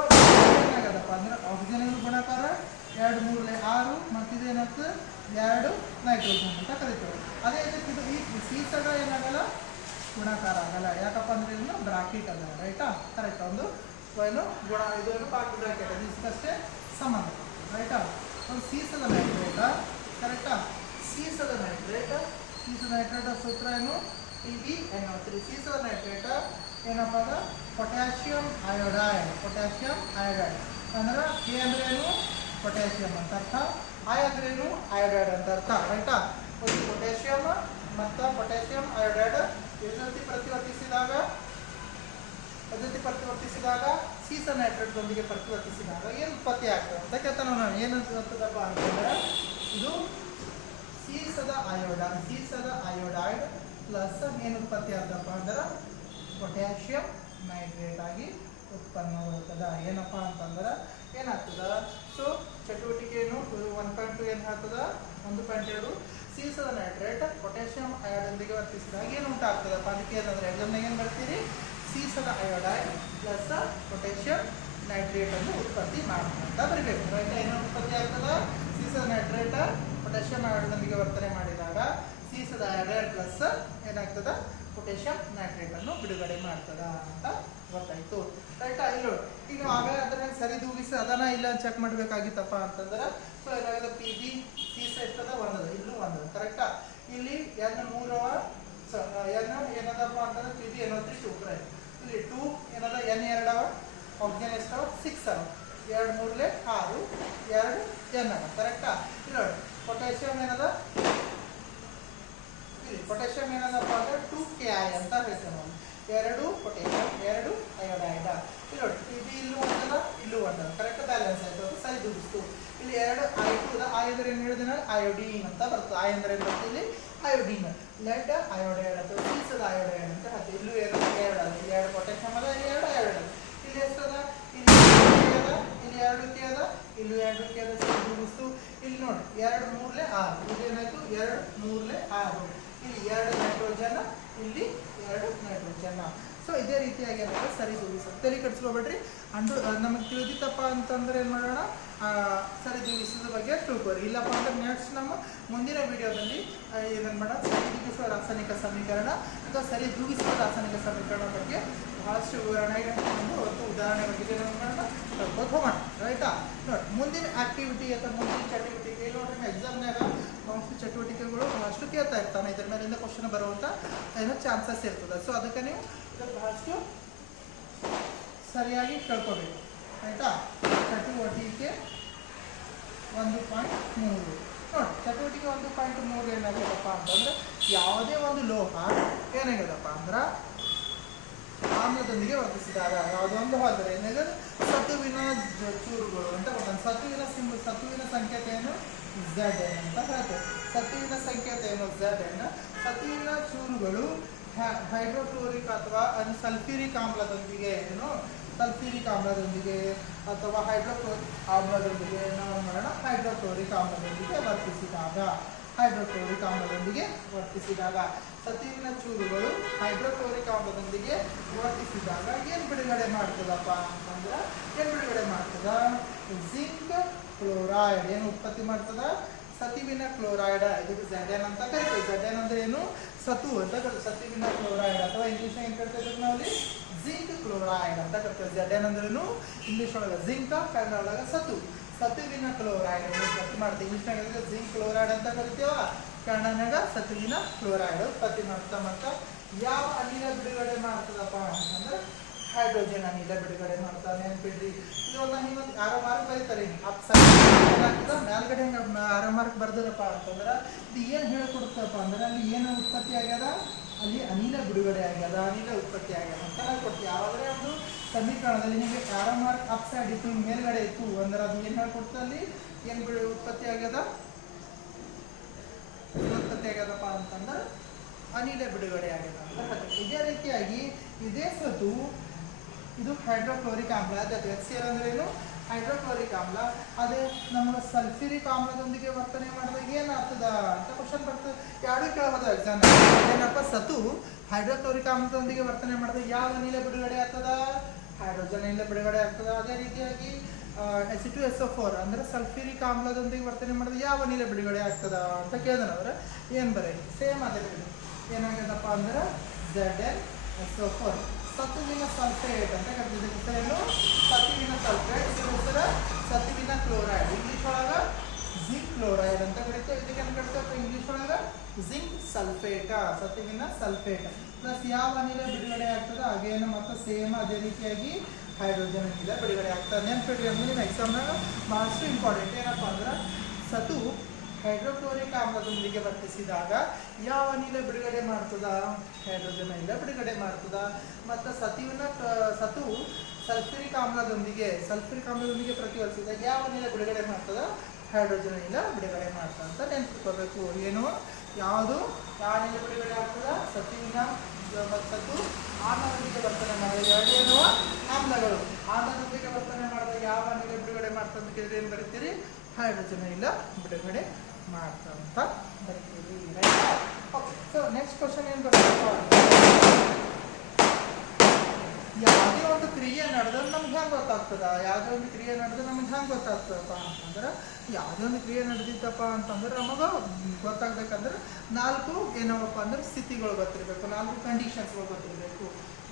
ಏನಾಗದಪ್ಪ ಅಂದ್ರೆ ಆಕ್ಸಿಜನ್ ಗುಣಾಕಾರ 2 3 6 ಮತ್ತು ಇದೇನಾಗ್ತದೆ 2 ನೈಟ್ರೋಜನ್ ಅಂತ ಕರಿತೀವಿ ಅದೇ ಇದಕ್ಕೆ ಇದು ಈ ಸೀಸಗ ಏನಾಗಲ್ಲ ಗುಣಾಕಾರ ಆಗಲ್ಲ ಯಾಕಪ್ಪ ಅಂದ್ರೆ ಇದನ್ನು ಬ್ರಾಕೆಟ್ ಅದ ರೈಟಾ ಕರೆಕ್ಟ್ ಒಂದು ಏನು ಗುಣ ಇದು ಬ್ರಾಕೆಟ್ ಇದಕ್ಕಷ್ಟೇ ಸಂಬಂಧ ರೈಟಾ ಒಂದು ಸೀಸದ ನೈಟ್ರೇಟ್ ಕರೆಕ್ಟಾ ಸೀಸದ ನೈಟ್ರೇಟ್ ಸೂತ್ರ ಏನು PbNO3 ಸೀಸದ ನೈಟ್ರೇಟ್ ಏನಪ್ಪ ಅಂದ್ರೆ ಪೊಟ್ಯಾಷಿಯಂ ಅಯೋಡೈಡ್ ಅಂದ್ರೆ ಕೆ ಅಂದ್ರೆ ಏನು ಪೊಟ್ಯಾಷಿಯಂ ಅಂತ ಅರ್ಥ ಐ ಅಂದ್ರೆ ಏನು ಅಯೋಡೈಡ್ ಅಂತ ಅರ್ಥ ರೈಟಾ ಒಂದು ಪೊಟ್ಯಾಷಿಯಂ ಮತ್ತು ಪೊಟ್ಯಾಷಿಯಂ ಅಯೋಡೈಡ್ ಇದರಲ್ಲಿ ಪ್ರತಿವರ್ತಿಸಿದಾಗ ಸೀಸ ನೈಟ್ರೇಟ್ದೊಂದಿಗೆ ಪ್ರತಿವರ್ತಿಸಿದಾಗ ಏನು ಉತ್ಪತ್ತಿ ಆಗ್ತದೆ ಅಂತ ಕೇಳ್ತಾನೆ ನಾನು ಏನು ಅಂತದಪ್ಪ ಅಂತಂದ್ರೆ ಇದು ಸೀಸದ ಅಯೋಡೈಡ್ ಪ್ಲಸ್ ಏನು ಉತ್ಪತ್ತಿ ಆಗ್ತದಪ್ಪ ಅಂದ್ರೆ ಪೊಟ್ಯಾಷಿಯಂ ನೈಟ್ರೇಟ್ ಆಗಿ ಉತ್ಪನ್ನವಾಗ್ತದ ಏನಪ್ಪ ಅಂತಂದ್ರೆ ಏನಾಗ್ತದ ಸೊ ಚಟುವಟಿಕೆ ಏನು 1.2 ಏನು ಆಗ್ತದ 1.2 ಸೀಸದ ನೈಟ್ರೇಟ್ ಪೊಟ್ಯಾಷಿಯಂ ಅಯೋಡೈಡ್ಗೆ ವರ್ತಿಸಿದಾಗ ಏನು ಉಂಟಾಗ್ತದಪ್ಪ ಅದಕ್ಕೆ ಏನಂದ್ರೆ ಎಕ್ಸಾಮ್ನಾಗ ಏನು ಬರ್ತೀರಿ ಸೀಸದ ಅಯೋಡೈಡ್ ಪ್ಲಸ್ ಪೊಟ್ಯಾಷಿಯಂ ನೈಟ್ರೇಟ್ ಅನ್ನು ಉತ್ಪತ್ತಿ ಮಾಡ್ತಾರೆ ಅಂತ ಬರಬೇಕು ರೈಟ್ ಏನು ಉತ್ಪತ್ತಿ ಆಗ್ತದ ಸೀಸದ ನೈಟ್ರೇಟ್ ಪೊಟ್ಯಾಷಿಯಂ ಅಯೋಡೈಡ್ನೊಂದಿಗೆ ವರ್ತನೆ ಮಾಡಿದಾಗ ಸೀಸದ ಅಯೋಡೈಡ್ ಪ್ಲಸ್ ಏನಾಗ್ತದ ಪೊಟ್ಯಾಷಿಯಂ ನೈಟ್ರೇಟ್ ಅನ್ನು ಬಿಡುಗಡೆ ಮಾಡ್ತದ ಅಂತ ಗೊತ್ತಾಯ್ತು ರೈಟಾ ಇಲ್ಲ ಈಗ ಆಗ ಅದನ್ನ ಸರಿದೂಗಿಸಿ ಅದನ್ನ ಇಲ್ಲ ಚೆಕ್ ಮಾಡಬೇಕಾಗಿತ್ತಪ್ಪ ಅಂತಂದ್ರೆ ಸೊ ಏನಾಗಿದೆ Pb ಸೀಸ ಎಷ್ಟದ ಒಂದದ ಇಲ್ಲೂ ಒಂದದ ಕರೆಕ್ಟಾ ಇಲ್ಲಿ N 3 N ಏನದಪ್ಪ ಅಂತಂದ್ರೆ PbNO3 2 ಇಲ್ಲಿ 2 ಏನದ N 2 ಅವ ಆಕ್ಸಿಜನ್ ಎಷ್ಟವ 6 ಅವ 2 3 6 2 N ಅವ ಕರೆಕ್ಟಾ ಇಲ್ಲ ಪೊಟ್ಯಾಷಿಯಂ ಏನದ ಇಲ್ಲಿ ಪೊಟ್ಯಾಷಿಯಂ ಏನದಪ್ಪ ಅಂದ್ರೆ 2Ki ಅಂತ ಹೇಳ್ತೇವೆ ನಾವು 2 ಪೊಟ್ಯಾಷಿಯಂ 2 ಅಯೋಡೈಡ್ ಇಲ್ಲಿ ನೋಡಿ Pb ಇಲ್ಲೂ ಒಂದಲ್ಲ ಇಲ್ಲೂ ಒಂದಲ್ಲ ಕರೆಕ್ಟ್ ಬ್ಯಾಲೆನ್ಸ್ ಆಯ್ತು ಅದು ಸರಿ ದೂಗಿಸ್ತು ಇಲ್ಲಿ 2 I2 I ಅಂದ್ರೆ ಏನು ಹೇಳಿದ್ರೆ ಅಯೋಡೀನ್ ಅಂತ ಬರ್ತದೆ I ಅಂದ್ರೆ ಏನು ಬರ್ತದೆ ಇಲ್ಲಿ ಅಯೋಡೀನ್ ಲೆಡ್ ಅಯೋಡೈಡ್ ಅಥವಾ ಸೀಸದ ಅಯೋಡೈಡ್ ಅಂತ ಹೇಳ್ತೀವಿ ಇಲ್ಲೂ 2 ಪೊಟ್ಯಾಷಿಯಂ ಅದ 2 ಅಯೋಡೈಡ್ ಇಲ್ಲಿ ಎಷ್ಟದ ಇಲ್ಲಿ 2 ಕೆ ಅದ ಇಲ್ಲಿ 2 ಕೆ ಅದ ಸರಿ ದೂಗಿಸ್ತು ಇಲ್ಲಿ ನೋಡಿ 2 3 6 ಇದೇನಾಯ್ತು 2 3 6 ಇಲ್ಲಿ 2 ನೈಟ್ರೋಜನ್ ಇಲ್ಲಿ 2 ನೈಟ್ರೋಜನ್ ಸೊ ಇದೇ ರೀತಿಯಾಗಿ ಏನಾದ್ರೆ ಸರಿ ದೂಗಿಸೋದು ತಲೆ ಕಟ್ಸ್ಕೊಬೇಡ್ರಿ ಅಂಡು ನಮಗೆ ತಿಳಿದಿತ್ತಪ್ಪ ಅಂತಂದ್ರೆ ಏನು ಮಾಡೋಣ ಸರಿ ದೂಗಿಸೋದ ಬಗ್ಗೆ ತಿಳ್ಕೊರಿ ಇಲ್ಲಪ್ಪ ಅಂದ್ರೆ ನೆಕ್ಸ್ಟ್ ನಮ್ಮ ಮುಂದಿನ ವಿಡಿಯೋದಲ್ಲಿ ಇದನ್ನು ಮಾಡೋಣ ಸರಿ ದೂಗಿಸುವ ರಾಸಾಯನಿಕ ಸಮೀಕರಣ ಅಥವಾ ಸರಿ ದೂಗಿಸುವ ರಾಸಾಯನಿಕ ಸಮೀಕರಣ ಬಗ್ಗೆ ಬಹಳಷ್ಟು ವಿವರಣೆಗೆ ಒಂದು ಉದಾಹರಣೆ ಬಗ್ಗೆ ಮಾಡೋಣ ತಿಳ್ಕೊಂಡು ಹೋಗೋಣ ರೈಟಾ ನೋಡಿ ಮುಂದಿನ ಆಕ್ಟಿವಿಟಿ ಅಥವಾ ಮುಂದಿನ ಚಟುವಟಿಕೆ ನೋಡ್ರಿ ಎಕ್ಸಾಮ್ನಾಗ ಬಹಳಷ್ಟು ಚಟುವಟಿಕೆಗಳು ಬಹಳಷ್ಟು ಕೇಳ್ತಾ ಇರ್ತಾನೆ ಇದ್ರ ಮೇಲಿಂದ ಕ್ವಶನ್ ಬರುವಂಥ ಏನೋ ಚಾನ್ಸಸ್ ಇರ್ತದೆ ಸೊ ಅದಕ್ಕೆ ನೀವು ಬಹಳಷ್ಟು ಸರಿಯಾಗಿ ಕೇಳ್ಕೋಬೇಕು ಆಯಿತಾ ಚಟುವಟಿಕೆ 1.3 ನೋಡಿ ಚಟುವಟಿಕೆ 1.3 ಏನಾಗಿದೆಪ್ಪ ಅಂತಂದ್ರೆ ಯಾವುದೇ ಒಂದು ಲೋಹ ಏನಾಗಿದೆಪ್ಪ ಅಂದ್ರೆ ಆಮ್ಲದೊಂದಿಗೆ ವರ್ತಿಸಿದಾಗ ಯಾವುದೋ ಒಂದು ಹೋದರೆ ಏನಾಗಿದೆ ಸತುವಿನ ಚೂರುಗಳು ಅಂತ ಗೊತ್ತಾಗ ಸತುವಿನ ಸಂಕೇತ ಏನು Z ಅಂತ ಹೇಳ್ತೇವೆ ಸತುವಿನ ಸಂಕೇತ ಏನು Z ಸತುವಿನ ಚೂರುಗಳು ಹೈಡ್ರೋಕ್ಲೋರಿಕ್ ಅಥವಾ ಸಲ್ಫ್ಯೂರಿಕ್ ಆಮ್ಲದೊಂದಿಗೆ ಅಥವಾ ಹೈಡ್ರೋಕ್ಲೋರಿಕ್ ಆಮ್ಲದೊಂದಿಗೆ ನಾವು ಮಾಡೋಣ ಹೈಡ್ರೋಕ್ಲೋರಿಕ್ ಆಮ್ಲದೊಂದಿಗೆ ವರ್ತಿಸಿದಾಗ ಸತುವಿನ ಚೂರುಗಳು ಹೈಡ್ರೋಕ್ಲೋರಿಕ್ ಆಮ್ಲದೊಂದಿಗೆ ವರ್ತಿಸಿದಾಗ ಏನು ಬಿಡುಗಡೆ ಮಾಡ್ತದಪ್ಪ ಅಂತಂದ್ರೆ ಏನು ಬಿಡುಗಡೆ ಮಾಡ್ತದ ಜಿಂಕ್ ಕ್ಲೋರೈಡ್ ಏನು ಉತ್ಪತ್ತಿ ಮಾಡ್ತದ ಸತುವಿನ ಕ್ಲೋರೈಡ್ ಇದಕ್ಕೆ Zn ಅಂತ ಕರಿತೀವಿ Zn ಅಂದ್ರೆ ಏನು ಸತು ಅಂತ ಕರಿತೀವಿ ಸತುವಿನ ಕ್ಲೋರೈಡ್ ಅಥವಾ ಇಂಗ್ಲೀಷ್ ಏನು ಕರಿತೀವಿ ನಾವು ಜಿಂಕ್ ಕ್ಲೋರೈಡ್ ಅಂತ ಕರಿತೀವಿ Zn ಅಂದ್ರೇನು ಇಂಗ್ಲೀಷ್ ಒಳಗೆ ಜಿಂಕ್ ಕನ್ನಡ ಒಳಗೆ ಸತುವಿನ ಕ್ಲೋರೈಡ್ ಉತ್ಪತ್ತಿ ಮಾಡ್ತೀವಿ ಇಂಗ್ಲೀಷ್ನಾಗ ಜಿಂಕ್ ಕ್ಲೋರೈಡ್ ಅಂತ ಕರಿತೀವ ಕನ್ನಡನಾಗ ಸತುವಿನ ಕ್ಲೋರೈಡ್ ಉತ್ಪತ್ತಿ ಮಾಡ್ತಾ ಯಾವ ಅನಿಲ ಬಿಡುಗಡೆ ಮಾಡ್ತದಪ್ಪ ಅಂತಂದ್ರೆ ಹೈಡ್ರೋಜನ್ ಅನಿಲ ಬಿಡುಗಡೆ ಮಾಡ್ತಾನೆ ನೆನ್ಪಿಡ್ರಿ ಇದೊಂದು ಹಿಂಗೊಂದು 6 ಮಾರ್ಕ್ ಬರೀತಾರೆ ಮೇಲ್ಗಡೆ ಹೆಂಗೆ 6 ಮಾರ್ಕ್ ಬರ್ದದಪ್ಪ ಅಂತಂದ್ರೆ ಇದು ಏನು ಹೇಳ್ಕೊಡ್ತಪ್ಪ ಅಂದ್ರೆ ಅಲ್ಲಿ ಏನು ಉತ್ಪತ್ತಿ ಆಗ್ಯದ ಅಲ್ಲಿ ಅನಿಲ ಬಿಡುಗಡೆ ಆಗ್ಯದ ಅನಿಲ ಉತ್ಪತ್ತಿ ಆಗ್ಯದ ಅಂತ ಹೇಳ್ಕೊಡ್ತೀವಿ ಯಾವಾದ್ರೆ ಒಂದು ಸಮೀಕರಣದಲ್ಲಿ ನಿಮಗೆ ಆರೋ ಮಾರ್ಕ್ ಅಪ್ ಸೈಡ್ ಇತ್ತು, ಮೇಲ್ಗಡೆ ಇತ್ತು ಅಂದ್ರೆ ಅದು ಏನು ಹೇಳ್ಕೊಡ್ತದೆ, ಅಲ್ಲಿ ಏನು ಉತ್ಪತ್ತಿ ಆಗ್ಯದ, ಉತ್ಪತ್ತಿ ಆಗ್ಯದಪ್ಪ ಅಂತಂದ್ರೆ ಅನಿಲ ಬಿಡುಗಡೆ ಆಗ್ಯದ ಅಂತ ಹೇಳ್ತೀವಿ. ಇದೇ ರೀತಿಯಾಗಿ ಇದೇ ಸತು ಇದು ಹೈಡ್ರೋಕ್ಲೋರಿಕ್ ಆಮ್ಲ, ಅದು HCl ಅಂದ್ರೇನು, ಹೈಡ್ರೋಕ್ಲೋರಿಕ್ ಆಮ್ಲ. ಅದೇ ನಮ್ಮ ಸಲ್ಫ್ಯೂರಿಕ್ ಆಮ್ಲದೊಂದಿಗೆ ವರ್ತನೆ ಮಾಡಿದಾಗ ಏನಾಗ್ತದ ಅಂತ ಕ್ವಶನ್ ಬರ್ತದೆ. ಯಾರು ಕೇಳಬಹುದು ಎಕ್ಸಾಮ್, ಏನಪ್ಪ ಸತು ಹೈಡ್ರೋಕ್ಲೋರಿಕ್ ಆಮ್ಲದೊಂದಿಗೆ ವರ್ತನೆ ಮಾಡಿದಾಗ ಯಾವ ಅನಿಲ ಬಿಡುಗಡೆ ಆಗ್ತದ, ಹೈಡ್ರೋಜನ್ ಅನಿಲ ಬಿಡುಗಡೆ ಆಗ್ತದ. ಅದೇ ರೀತಿಯಾಗಿ H2SO4 ಅಂದ್ರೆ ಸಲ್ಫ್ಯೂರಿಕ್ ಆಮ್ಲದೊಂದಿಗೆ ವರ್ತನೆ ಮಾಡಿದಾಗ ಯಾವ ಅನಿಲ ಬಿಡುಗಡೆ ಆಗ್ತದ ಅಂತ ಕೇಳಿದ್ರೆ ಏನು ಬರೀ ಸೇಮ್ ಅದೇ ಏನಾಗ್ಯದಪ್ಪ ಅಂದ್ರೆ ZnSO4 ಸತುವಿನ ಸಲ್ಫೇಟ್ ಅಂತ ಕರೀತಿದ್ದೆ. ಹೆಸರೇನು ಸತುವಿನ ಸಲ್ಫೇಟ್, ಇದರ ಹೆಸರು ಸತುವಿನ ಕ್ಲೋರೈಡ್, ಇಂಗ್ಲಿಷ್ ಒಳಗ ಜಿಂಕ್ ಕ್ಲೋರೈಡ್ ಅಂತ ಕರೀತೇವೆ. ಇದಕ್ಕೆ ಏನು ಕರಿತೇವೆ ಇಂಗ್ಲಿಷ್ ಒಳಗ ಜಿಂಕ್ ಸಲ್ಫೇಟ್, ಸತುವಿನ ಸಲ್ಫೇಟ್. ಪ್ಲಸ್ ಯಾವ ಅನಿಲ ಬಿಡುಗಡೆ ಆಗ್ತದೆ ಅಗೇನು ಮತ್ತು ಸೇಮ್ ಅದೇ ರೀತಿಯಾಗಿ ಹೈಡ್ರೋಜನ್ ಅನಿಲ ಬಿಡುಗಡೆ ಆಗ್ತದೆ. ನೆನ್ಪಿಡ್ರಿ ಅಂದ್ರೆ ನಿಮ್ಮ ಎಕ್ಸಾಮ್ನಾಗ ಭಾಳಷ್ಟು ಇಂಪಾರ್ಟೆಂಟ್. ಏನಪ್ಪ ಅಂದ್ರೆ ಸತು ಹೈಡ್ರೋಕ್ಲೋರಿಕ್ ಆಮ್ಲದೊಂದಿಗೆ ವರ್ತಿಸಿದಾಗ ಯಾವ ಅನಿಲ ಬಿಡುಗಡೆ ಮಾಡ್ತದ, ಹೈಡ್ರೋಜನ್ ಅನಿಲ ಬಿಡುಗಡೆ ಮಾಡ್ತದ. ಮತ್ತು ಸತು ಸಲ್ಫ್ಯೂರಿಕ್ ಆಮ್ಲದೊಂದಿಗೆ ಪ್ರತಿವರ್ತಿಸಿದಾಗ ಯಾವ ಅನಿಲ ಬಿಡುಗಡೆ ಮಾಡ್ತದ, ಹೈಡ್ರೋಜನ್ ಅನಿಲ ಬಿಡುಗಡೆ ಮಾಡ್ತದೆ ಅಂತ ನೆನ್ಪಿಟ್ಕೋಬೇಕು. ಏನು ಯಾವುದು ಯಾವ ಅನಿಲ ಬಿಡುಗಡೆ ಆಗ್ತದ, ಸತು ಆಮ್ಲದೊಂದಿಗೆ ವರ್ತನೆ ಮಾಡಿದ ಎರಡೇನು ಆಮ್ಲಗಳು, ಆಮ್ಲದೊಂದಿಗೆ ವರ್ತನೆ ಮಾಡಿದಾಗ ಯಾವ ಅನಿಲ ಬಿಡುಗಡೆ ಮಾಡ್ತದೆ ಅಂತ ಕೇಳಿದ್ರೆ ಏನು ಬರೀತೀರಿ, ಹೈಡ್ರೋಜನ್ ಅನಿಲ ಬಿಡುಗಡೆ ಮಾಡ್ತಾ ಅಂತ ಬರೀತೀವಿ. ಓಕೆ, ಸೊ ನೆಕ್ಸ್ಟ್ ಕ್ವಶನ್ ಏನು ಬರ್ತಪ್ಪ, ಯಾವುದೇ ಒಂದು ಕ್ರಿಯೆ ನಡೆದ್ರೆ ನಮ್ಗೆ ಹೆಂಗೆ ಗೊತ್ತಾಗ್ತದ, ಯಾವುದೇ ಒಂದು ಕ್ರಿಯೆ ನಡೆದ್ರೆ ನಮ್ಗೆ ಹೆಂಗೆ ಗೊತ್ತಾಗ್ತದಪ್ಪ ಅಂತಂದ್ರೆ, ಯಾವುದೇ ಒಂದು ಕ್ರಿಯೆ ನಡೆದಿತ್ತಪ್ಪ ಅಂತಂದ್ರೆ ನಮಗೆ ಗೊತ್ತಾಗ್ಬೇಕಂದ್ರೆ 4 ಏನವಪ್ಪ ಅಂದ್ರೆ ಸ್ಥಿತಿಗಳು ಗೊತ್ತಿರಬೇಕು, 4 ಕಂಡೀಷನ್ಸ್ಗಳು ಗೊತ್ತಿರಬೇಕು.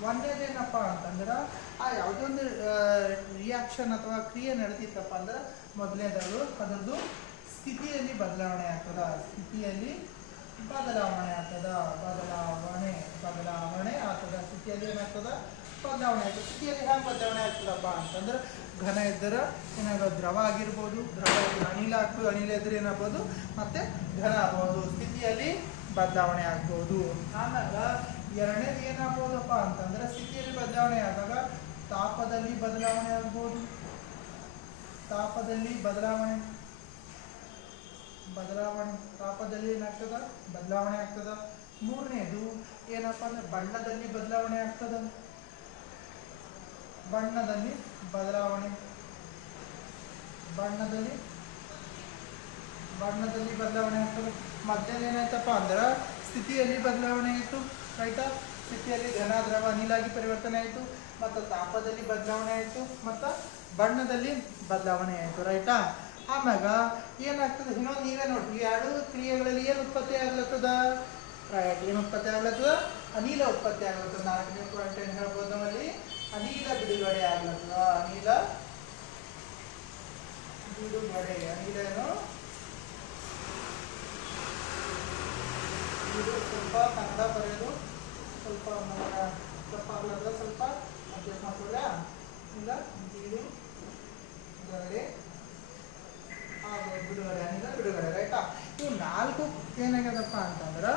ಒಂದೇದೇನಪ್ಪ ಅಂತಂದ್ರೆ ಆ ಯಾವುದೇ ಒಂದು ರಿಯಾಕ್ಷನ್ ಅಥವಾ ಕ್ರಿಯೆ ನಡೆದಿತ್ತಪ್ಪ ಅಂದ್ರೆ ಮೊದಲನೇದಾದ್ರು ಅದರದ್ದು ಸ್ಥಿತಿಯಲ್ಲಿ ಬದಲಾವಣೆ ಆಗ್ತದ, ಸ್ಥಿತಿಯಲ್ಲಿ ಬದಲಾವಣೆ ಆಗ್ತದ, ಸ್ಥಿತಿಯಲ್ಲಿ ಏನಾಗ್ತದ, ಬದಲಾವಣೆ ಆಗ್ತದೆ. ಸ್ಥಿತಿಯಲ್ಲಿ ಹ್ಯಾಂಗೆ ಬದಲಾವಣೆ ಆಗ್ತದಪ್ಪ ಅಂತಂದ್ರೆ ಘನ ಇದ್ದರೆ ಏನಾಗೋದು ದ್ರವ ಆಗಿರ್ಬೋದು, ದ್ರವ ಅನಿಲ ಆಗ್ಬೋದು, ಅನಿಲ ಇದ್ರೆ ಏನಾಗ್ಬೋದು ಮತ್ತೆ ಘನ ಆಗ್ಬೋದು, ಸ್ಥಿತಿಯಲ್ಲಿ ಬದಲಾವಣೆ ಆಗ್ಬೋದು. ಆಮೇಲೆ ಎರಡನೇದು ಏನಾಗ್ಬೋದಪ್ಪ ಅಂತಂದ್ರೆ ಸ್ಥಿತಿಯಲ್ಲಿ ಬದಲಾವಣೆ ಆದಾಗ ತಾಪದಲ್ಲಿ ಬದಲಾವಣೆ ಆಗ್ಬೋದು, ತಾಪದಲ್ಲಿ ಏನಾಗ್ತದ, ಬದಲಾವಣೆ ಆಗ್ತದ. ಮೂರನೇದು ಏನಪ್ಪ ಅಂದ್ರೆ ಬಣ್ಣದಲ್ಲಿ ಬದಲಾವಣೆ ಆಗ್ತದ, ಬಣ್ಣದಲ್ಲಿ ಬದಲಾವಣೆ ಆಗ್ತದೆ. ಮಧ್ಯಾಹ್ನ ಏನಾಯ್ತಪ್ಪ ಅಂದ್ರೆ ಸ್ಥಿತಿಯಲ್ಲಿ ಬದಲಾವಣೆ ಆಯಿತು, ರೈಟಾ, ಸ್ಥಿತಿಯಲ್ಲಿ ಘನ ದ್ರವ ಅನಿಲಾಗಿ ಪರಿವರ್ತನೆ ಆಯಿತು, ಮತ್ತು ತಾಪದಲ್ಲಿ ಬದಲಾವಣೆ ಆಯಿತು, ಮತ್ತು ಬಣ್ಣದಲ್ಲಿ ಬದಲಾವಣೆ ಆಯಿತು, ರೈಟಾ. ಆಮ್ಯಾಗ ಏನಾಗ್ತದೆ, ಇನ್ನೊಂದು ನೀವೇ ನೋಡ್ರಿ, ಎರಡು ಕ್ರಿಯೆಗಳಲ್ಲಿ ಏನು ಉತ್ಪತ್ತಿ ಆಗ್ಲತ್ತದ, ರೈಟ್, ಏನು ಉತ್ಪತ್ತಿ ಆಗ್ಲತ್ತದ, ಅನಿಲ ಉತ್ಪತ್ತಿ ಆಗ್ಲತ್ತದ. 4ನೇ ಪಾಯಿಂಟ್ ಏನು ಹೇಳ್ಬೋದು ನಮ್ಮಲ್ಲಿ, ಅನಿಲ ಬಿಡುಗಡೆ ಆಗ್ಲತ್ತದ, ಅನಿಲ ಏನು ಇದು ಸ್ವಲ್ಪ ಕನ್ನಡ ಬರೆಯೋದು ಸ್ವಲ್ಪ ತಪ್ಪಾಗ್ಲದ, ಸ್ವಲ್ಪ ಅಡ್ಜಸ್ಟ್ ಮಾಡ್ಕೊಳ್ಳ ಇಲ್ಲ, ಬಿಡುಗಡೆ ಅನಿಲ ಬಿಡುಗಡೆ, ರೈಟಾ. ಇವು 4 ಏನಾಗ್ಯದಪ್ಪ ಅಂತಂದ್ರೆ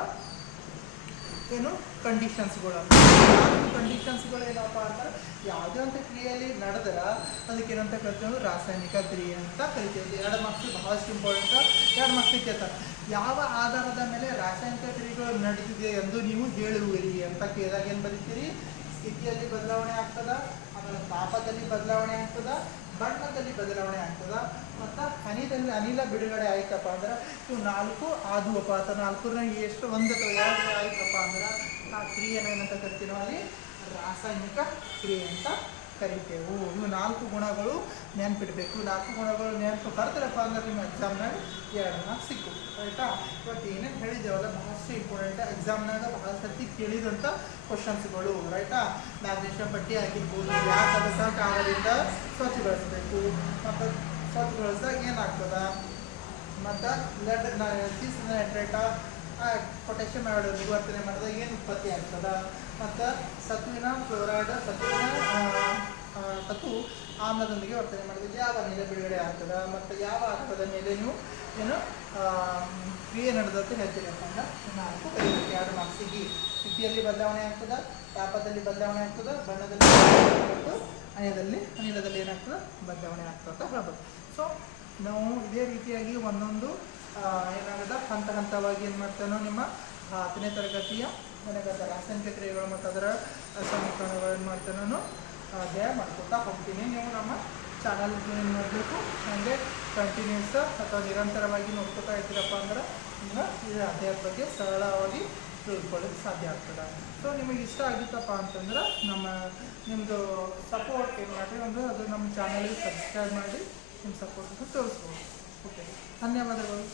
ಏನು ಕಂಡೀಷನ್ಸ್ಗಳು. 4 ಕಂಡೀಷನ್ಸ್ಗಳು ಏನಪ್ಪ ಅಂದ್ರೆ ಯಾವುದೇ ಒಂದು ಕ್ರಿಯೆಯಲ್ಲಿ ನಡೆದ್ರೆ ಅದಕ್ಕೆ ಏನಂತ ಕರಿತೀವಿ, ರಾಸಾಯನಿಕ ಕ್ರಿಯೆ ಅಂತ ಕರಿತೀವಿ. 2 ಮಾರ್ಕ್ಸ್ ಬಹಳಷ್ಟು ಇಂಪಾರ್ಟೆಂಟ್, 2 ಮಾರ್ಕ್ಸ್ ಕೇಳ್ತಾರೆ. ಯಾವ ಆಧಾರದ ಮೇಲೆ ರಾಸಾಯನಿಕ ಕ್ರಿಯೆಗಳು ನಡೆದಿದೆ ಎಂದು ನೀವು ಹೇಳುವಿರಿ ಅಂತ ಕೇಳಿದಾಗ ಏನು ಬರೀತೀರಿ, ಸ್ಥಿತಿಯಲ್ಲಿ ಬದಲಾವಣೆ ಆಗ್ತದ, ಆಮೇಲೆ ತಾಪದಲ್ಲಿ ಬದಲಾವಣೆ ಆಗ್ತದ, ಬಣ್ಣದಲ್ಲಿ ಬದಲಾವಣೆ ಆಗ್ತದ, ಮತ್ತು ಅನಿಲ ಬಿಡುಗಡೆ ಆಯ್ತಪ್ಪ ಅಂದ್ರೆ ಇವು 4 ಆದುವಪ್ಪ ಅಂತ 4ರ ಎಷ್ಟು ಒಂದು ಅಥವಾ ಯಾವುದು ಆಯ್ತಪ್ಪ ಅಂದ್ರೆ ಆ ಕ್ರಿಯೆನ ಏನಂತ ಕರಿತೀವಿ, ಅಲ್ಲಿ ರಾಸಾಯನಿಕ ಕ್ರಿಯೆ ಅಂತ ಕರಿತೇವೆ. ಇವು 4 ಗುಣಗಳು ನೆನ್ಪಿಡ್ಬೇಕು. 4 ಗುಣಗಳು ನೆನಪು ಬರ್ತಾರಪ್ಪ ಅಂದ್ರೆ ನಿಮ್ಮ ಎಕ್ಸಾಮ್ನಾಗ 2 ಮಾರ್ಕ್ಸ್ ಸಿಕ್ಕು, ರೈಟಾ. ಇವತ್ತು ಏನೇನು ಹೇಳಿದ್ದೇವಲ್ಲ ಬಹಳಷ್ಟು ಇಂಪಾರ್ಟೆಂಟ್, ಎಕ್ಸಾಮ್ನಾಗ ಬಹಳ ಸರ್ತಿ ಕೇಳಿದಂಥ ಕ್ವಶನ್ಸ್ಗಳು, ರೈಟಾ. ಮ್ಯಾಗ್ನೇಷಿಯಂ ಪಟ್ಟಿ ಆಗಿರ್ಬೋದು, ಯಾಕೆ ಕಾರಣದಿಂದ ಸ್ವಚ್ಛಗೊಳಿಸಬೇಕು, ಮತ್ತು ಸ್ವಚ್ಛಗೊಳಿಸಿದಾಗ ಏನಾಗ್ತದ, ಮತ್ತು ಲೆಡ್ ನೈಟ್ರೇಟ ಪೊಟ್ಯಾಷಿಯಂ ಅಯೋಡೈಡ್ ವಿವರ್ತನೆ ಮಾಡಿದಾಗ ಏನು ಉತ್ಪತ್ತಿ ಆಗ್ತದ, ಮತ್ತು ಸತುವಿನ ಕ್ಲೋರೈಡ್ ಸತು ಆಮ್ಲದೊಂದಿಗೆ ವರ್ತನೆ ಮಾಡಿದಾಗ ಯಾವ ಅನಿಲ ಬಿಡುಗಡೆ ಆಗ್ತದ, ಮತ್ತು ಯಾವ ಆಧಾರದ ಮೇಲೆ ನೀವು ಏನು ಕ್ರಿಯೆ ನಡೆದಂತೆ ಹೇಳ್ತೀರಪ್ಪ ಅಂದ್ರೆ 4 ಕಲಿಬೇಕು 2 ಮಾರ್ಕ್ಸಿಗೆ. ಸ್ಥಿತಿಯಲ್ಲಿ ಬದಲಾವಣೆ ಆಗ್ತದೆ, ತಾಪದಲ್ಲಿ ಬದಲಾವಣೆ ಆಗ್ತದೆ, ಬಣ್ಣದಲ್ಲಿ ಮತ್ತು ಅನಿಲದಲ್ಲಿ ಏನಾಗ್ತದೆ ಬದಲಾವಣೆ ಆಗ್ತದೆ ಅಂತ ಹೇಳ್ಬೋದು. ಸೊ ನಾವು ಇದೇ ರೀತಿಯಾಗಿ ಒಂದೊಂದು ಏನಾಗುತ್ತೆ ಹಂತ ಹಂತವಾಗಿ ಏನು ಮಾಡ್ತೇವೆ ನಿಮ್ಮ 10ನೇ ತರಗತಿಯ ಏನಾಗುತ್ತೆ ರಾಸಾಯನಿಕ ಕ್ರಿಯೆಗಳು ಮತ್ತು ಅದರ ಸಮೀಕರಣಗಳು ಏನು ಮಾಡ್ತೇವೆ ನಾನು ಅಧ್ಯಾಯ ಮಾಡ್ಕೊತಾ ಹೋಗ್ತೀನಿ. ನೀವು ನಮ್ಮ ಚಾನಲ್ಗೆ ಏನು ಮಾಡಬೇಕು, ಹಾಗೆ ಕಂಟಿನ್ಯೂಸ್ ಅಥವಾ ನಿರಂತರವಾಗಿ ನೋಡ್ಕೊತಾ ಇರ್ತೀರಪ್ಪ ಅಂದ್ರೆ ನಿಮ್ಗೆ ಈ ಅಧ್ಯಾಯದ ಬಗ್ಗೆ ಸರಳವಾಗಿ ತಿಳ್ಕೊಳ್ಳೋಕ್ಕೆ ಸಾಧ್ಯ ಆಗ್ತದೆ. ಸೊ ನಿಮಗೆ ಇಷ್ಟ ಆಗಿತ್ತಪ್ಪ ಅಂತಂದ್ರೆ ನಿಮ್ಮದು ಸಪೋರ್ಟ್ ಏನು ಮಾಡಿರಿ ಅಂದರೆ ಅದು ನಮ್ಮ ಚಾನಲ್ಗೆ ಸಬ್ಸ್ಕ್ರೈಬ್ ಮಾಡಿ ನಿಮ್ಮ ಸಪೋರ್ಟನ್ನು ತೋರಿಸ್ಬೋದು. ಓಕೆ, ಧನ್ಯವಾದಗಳು.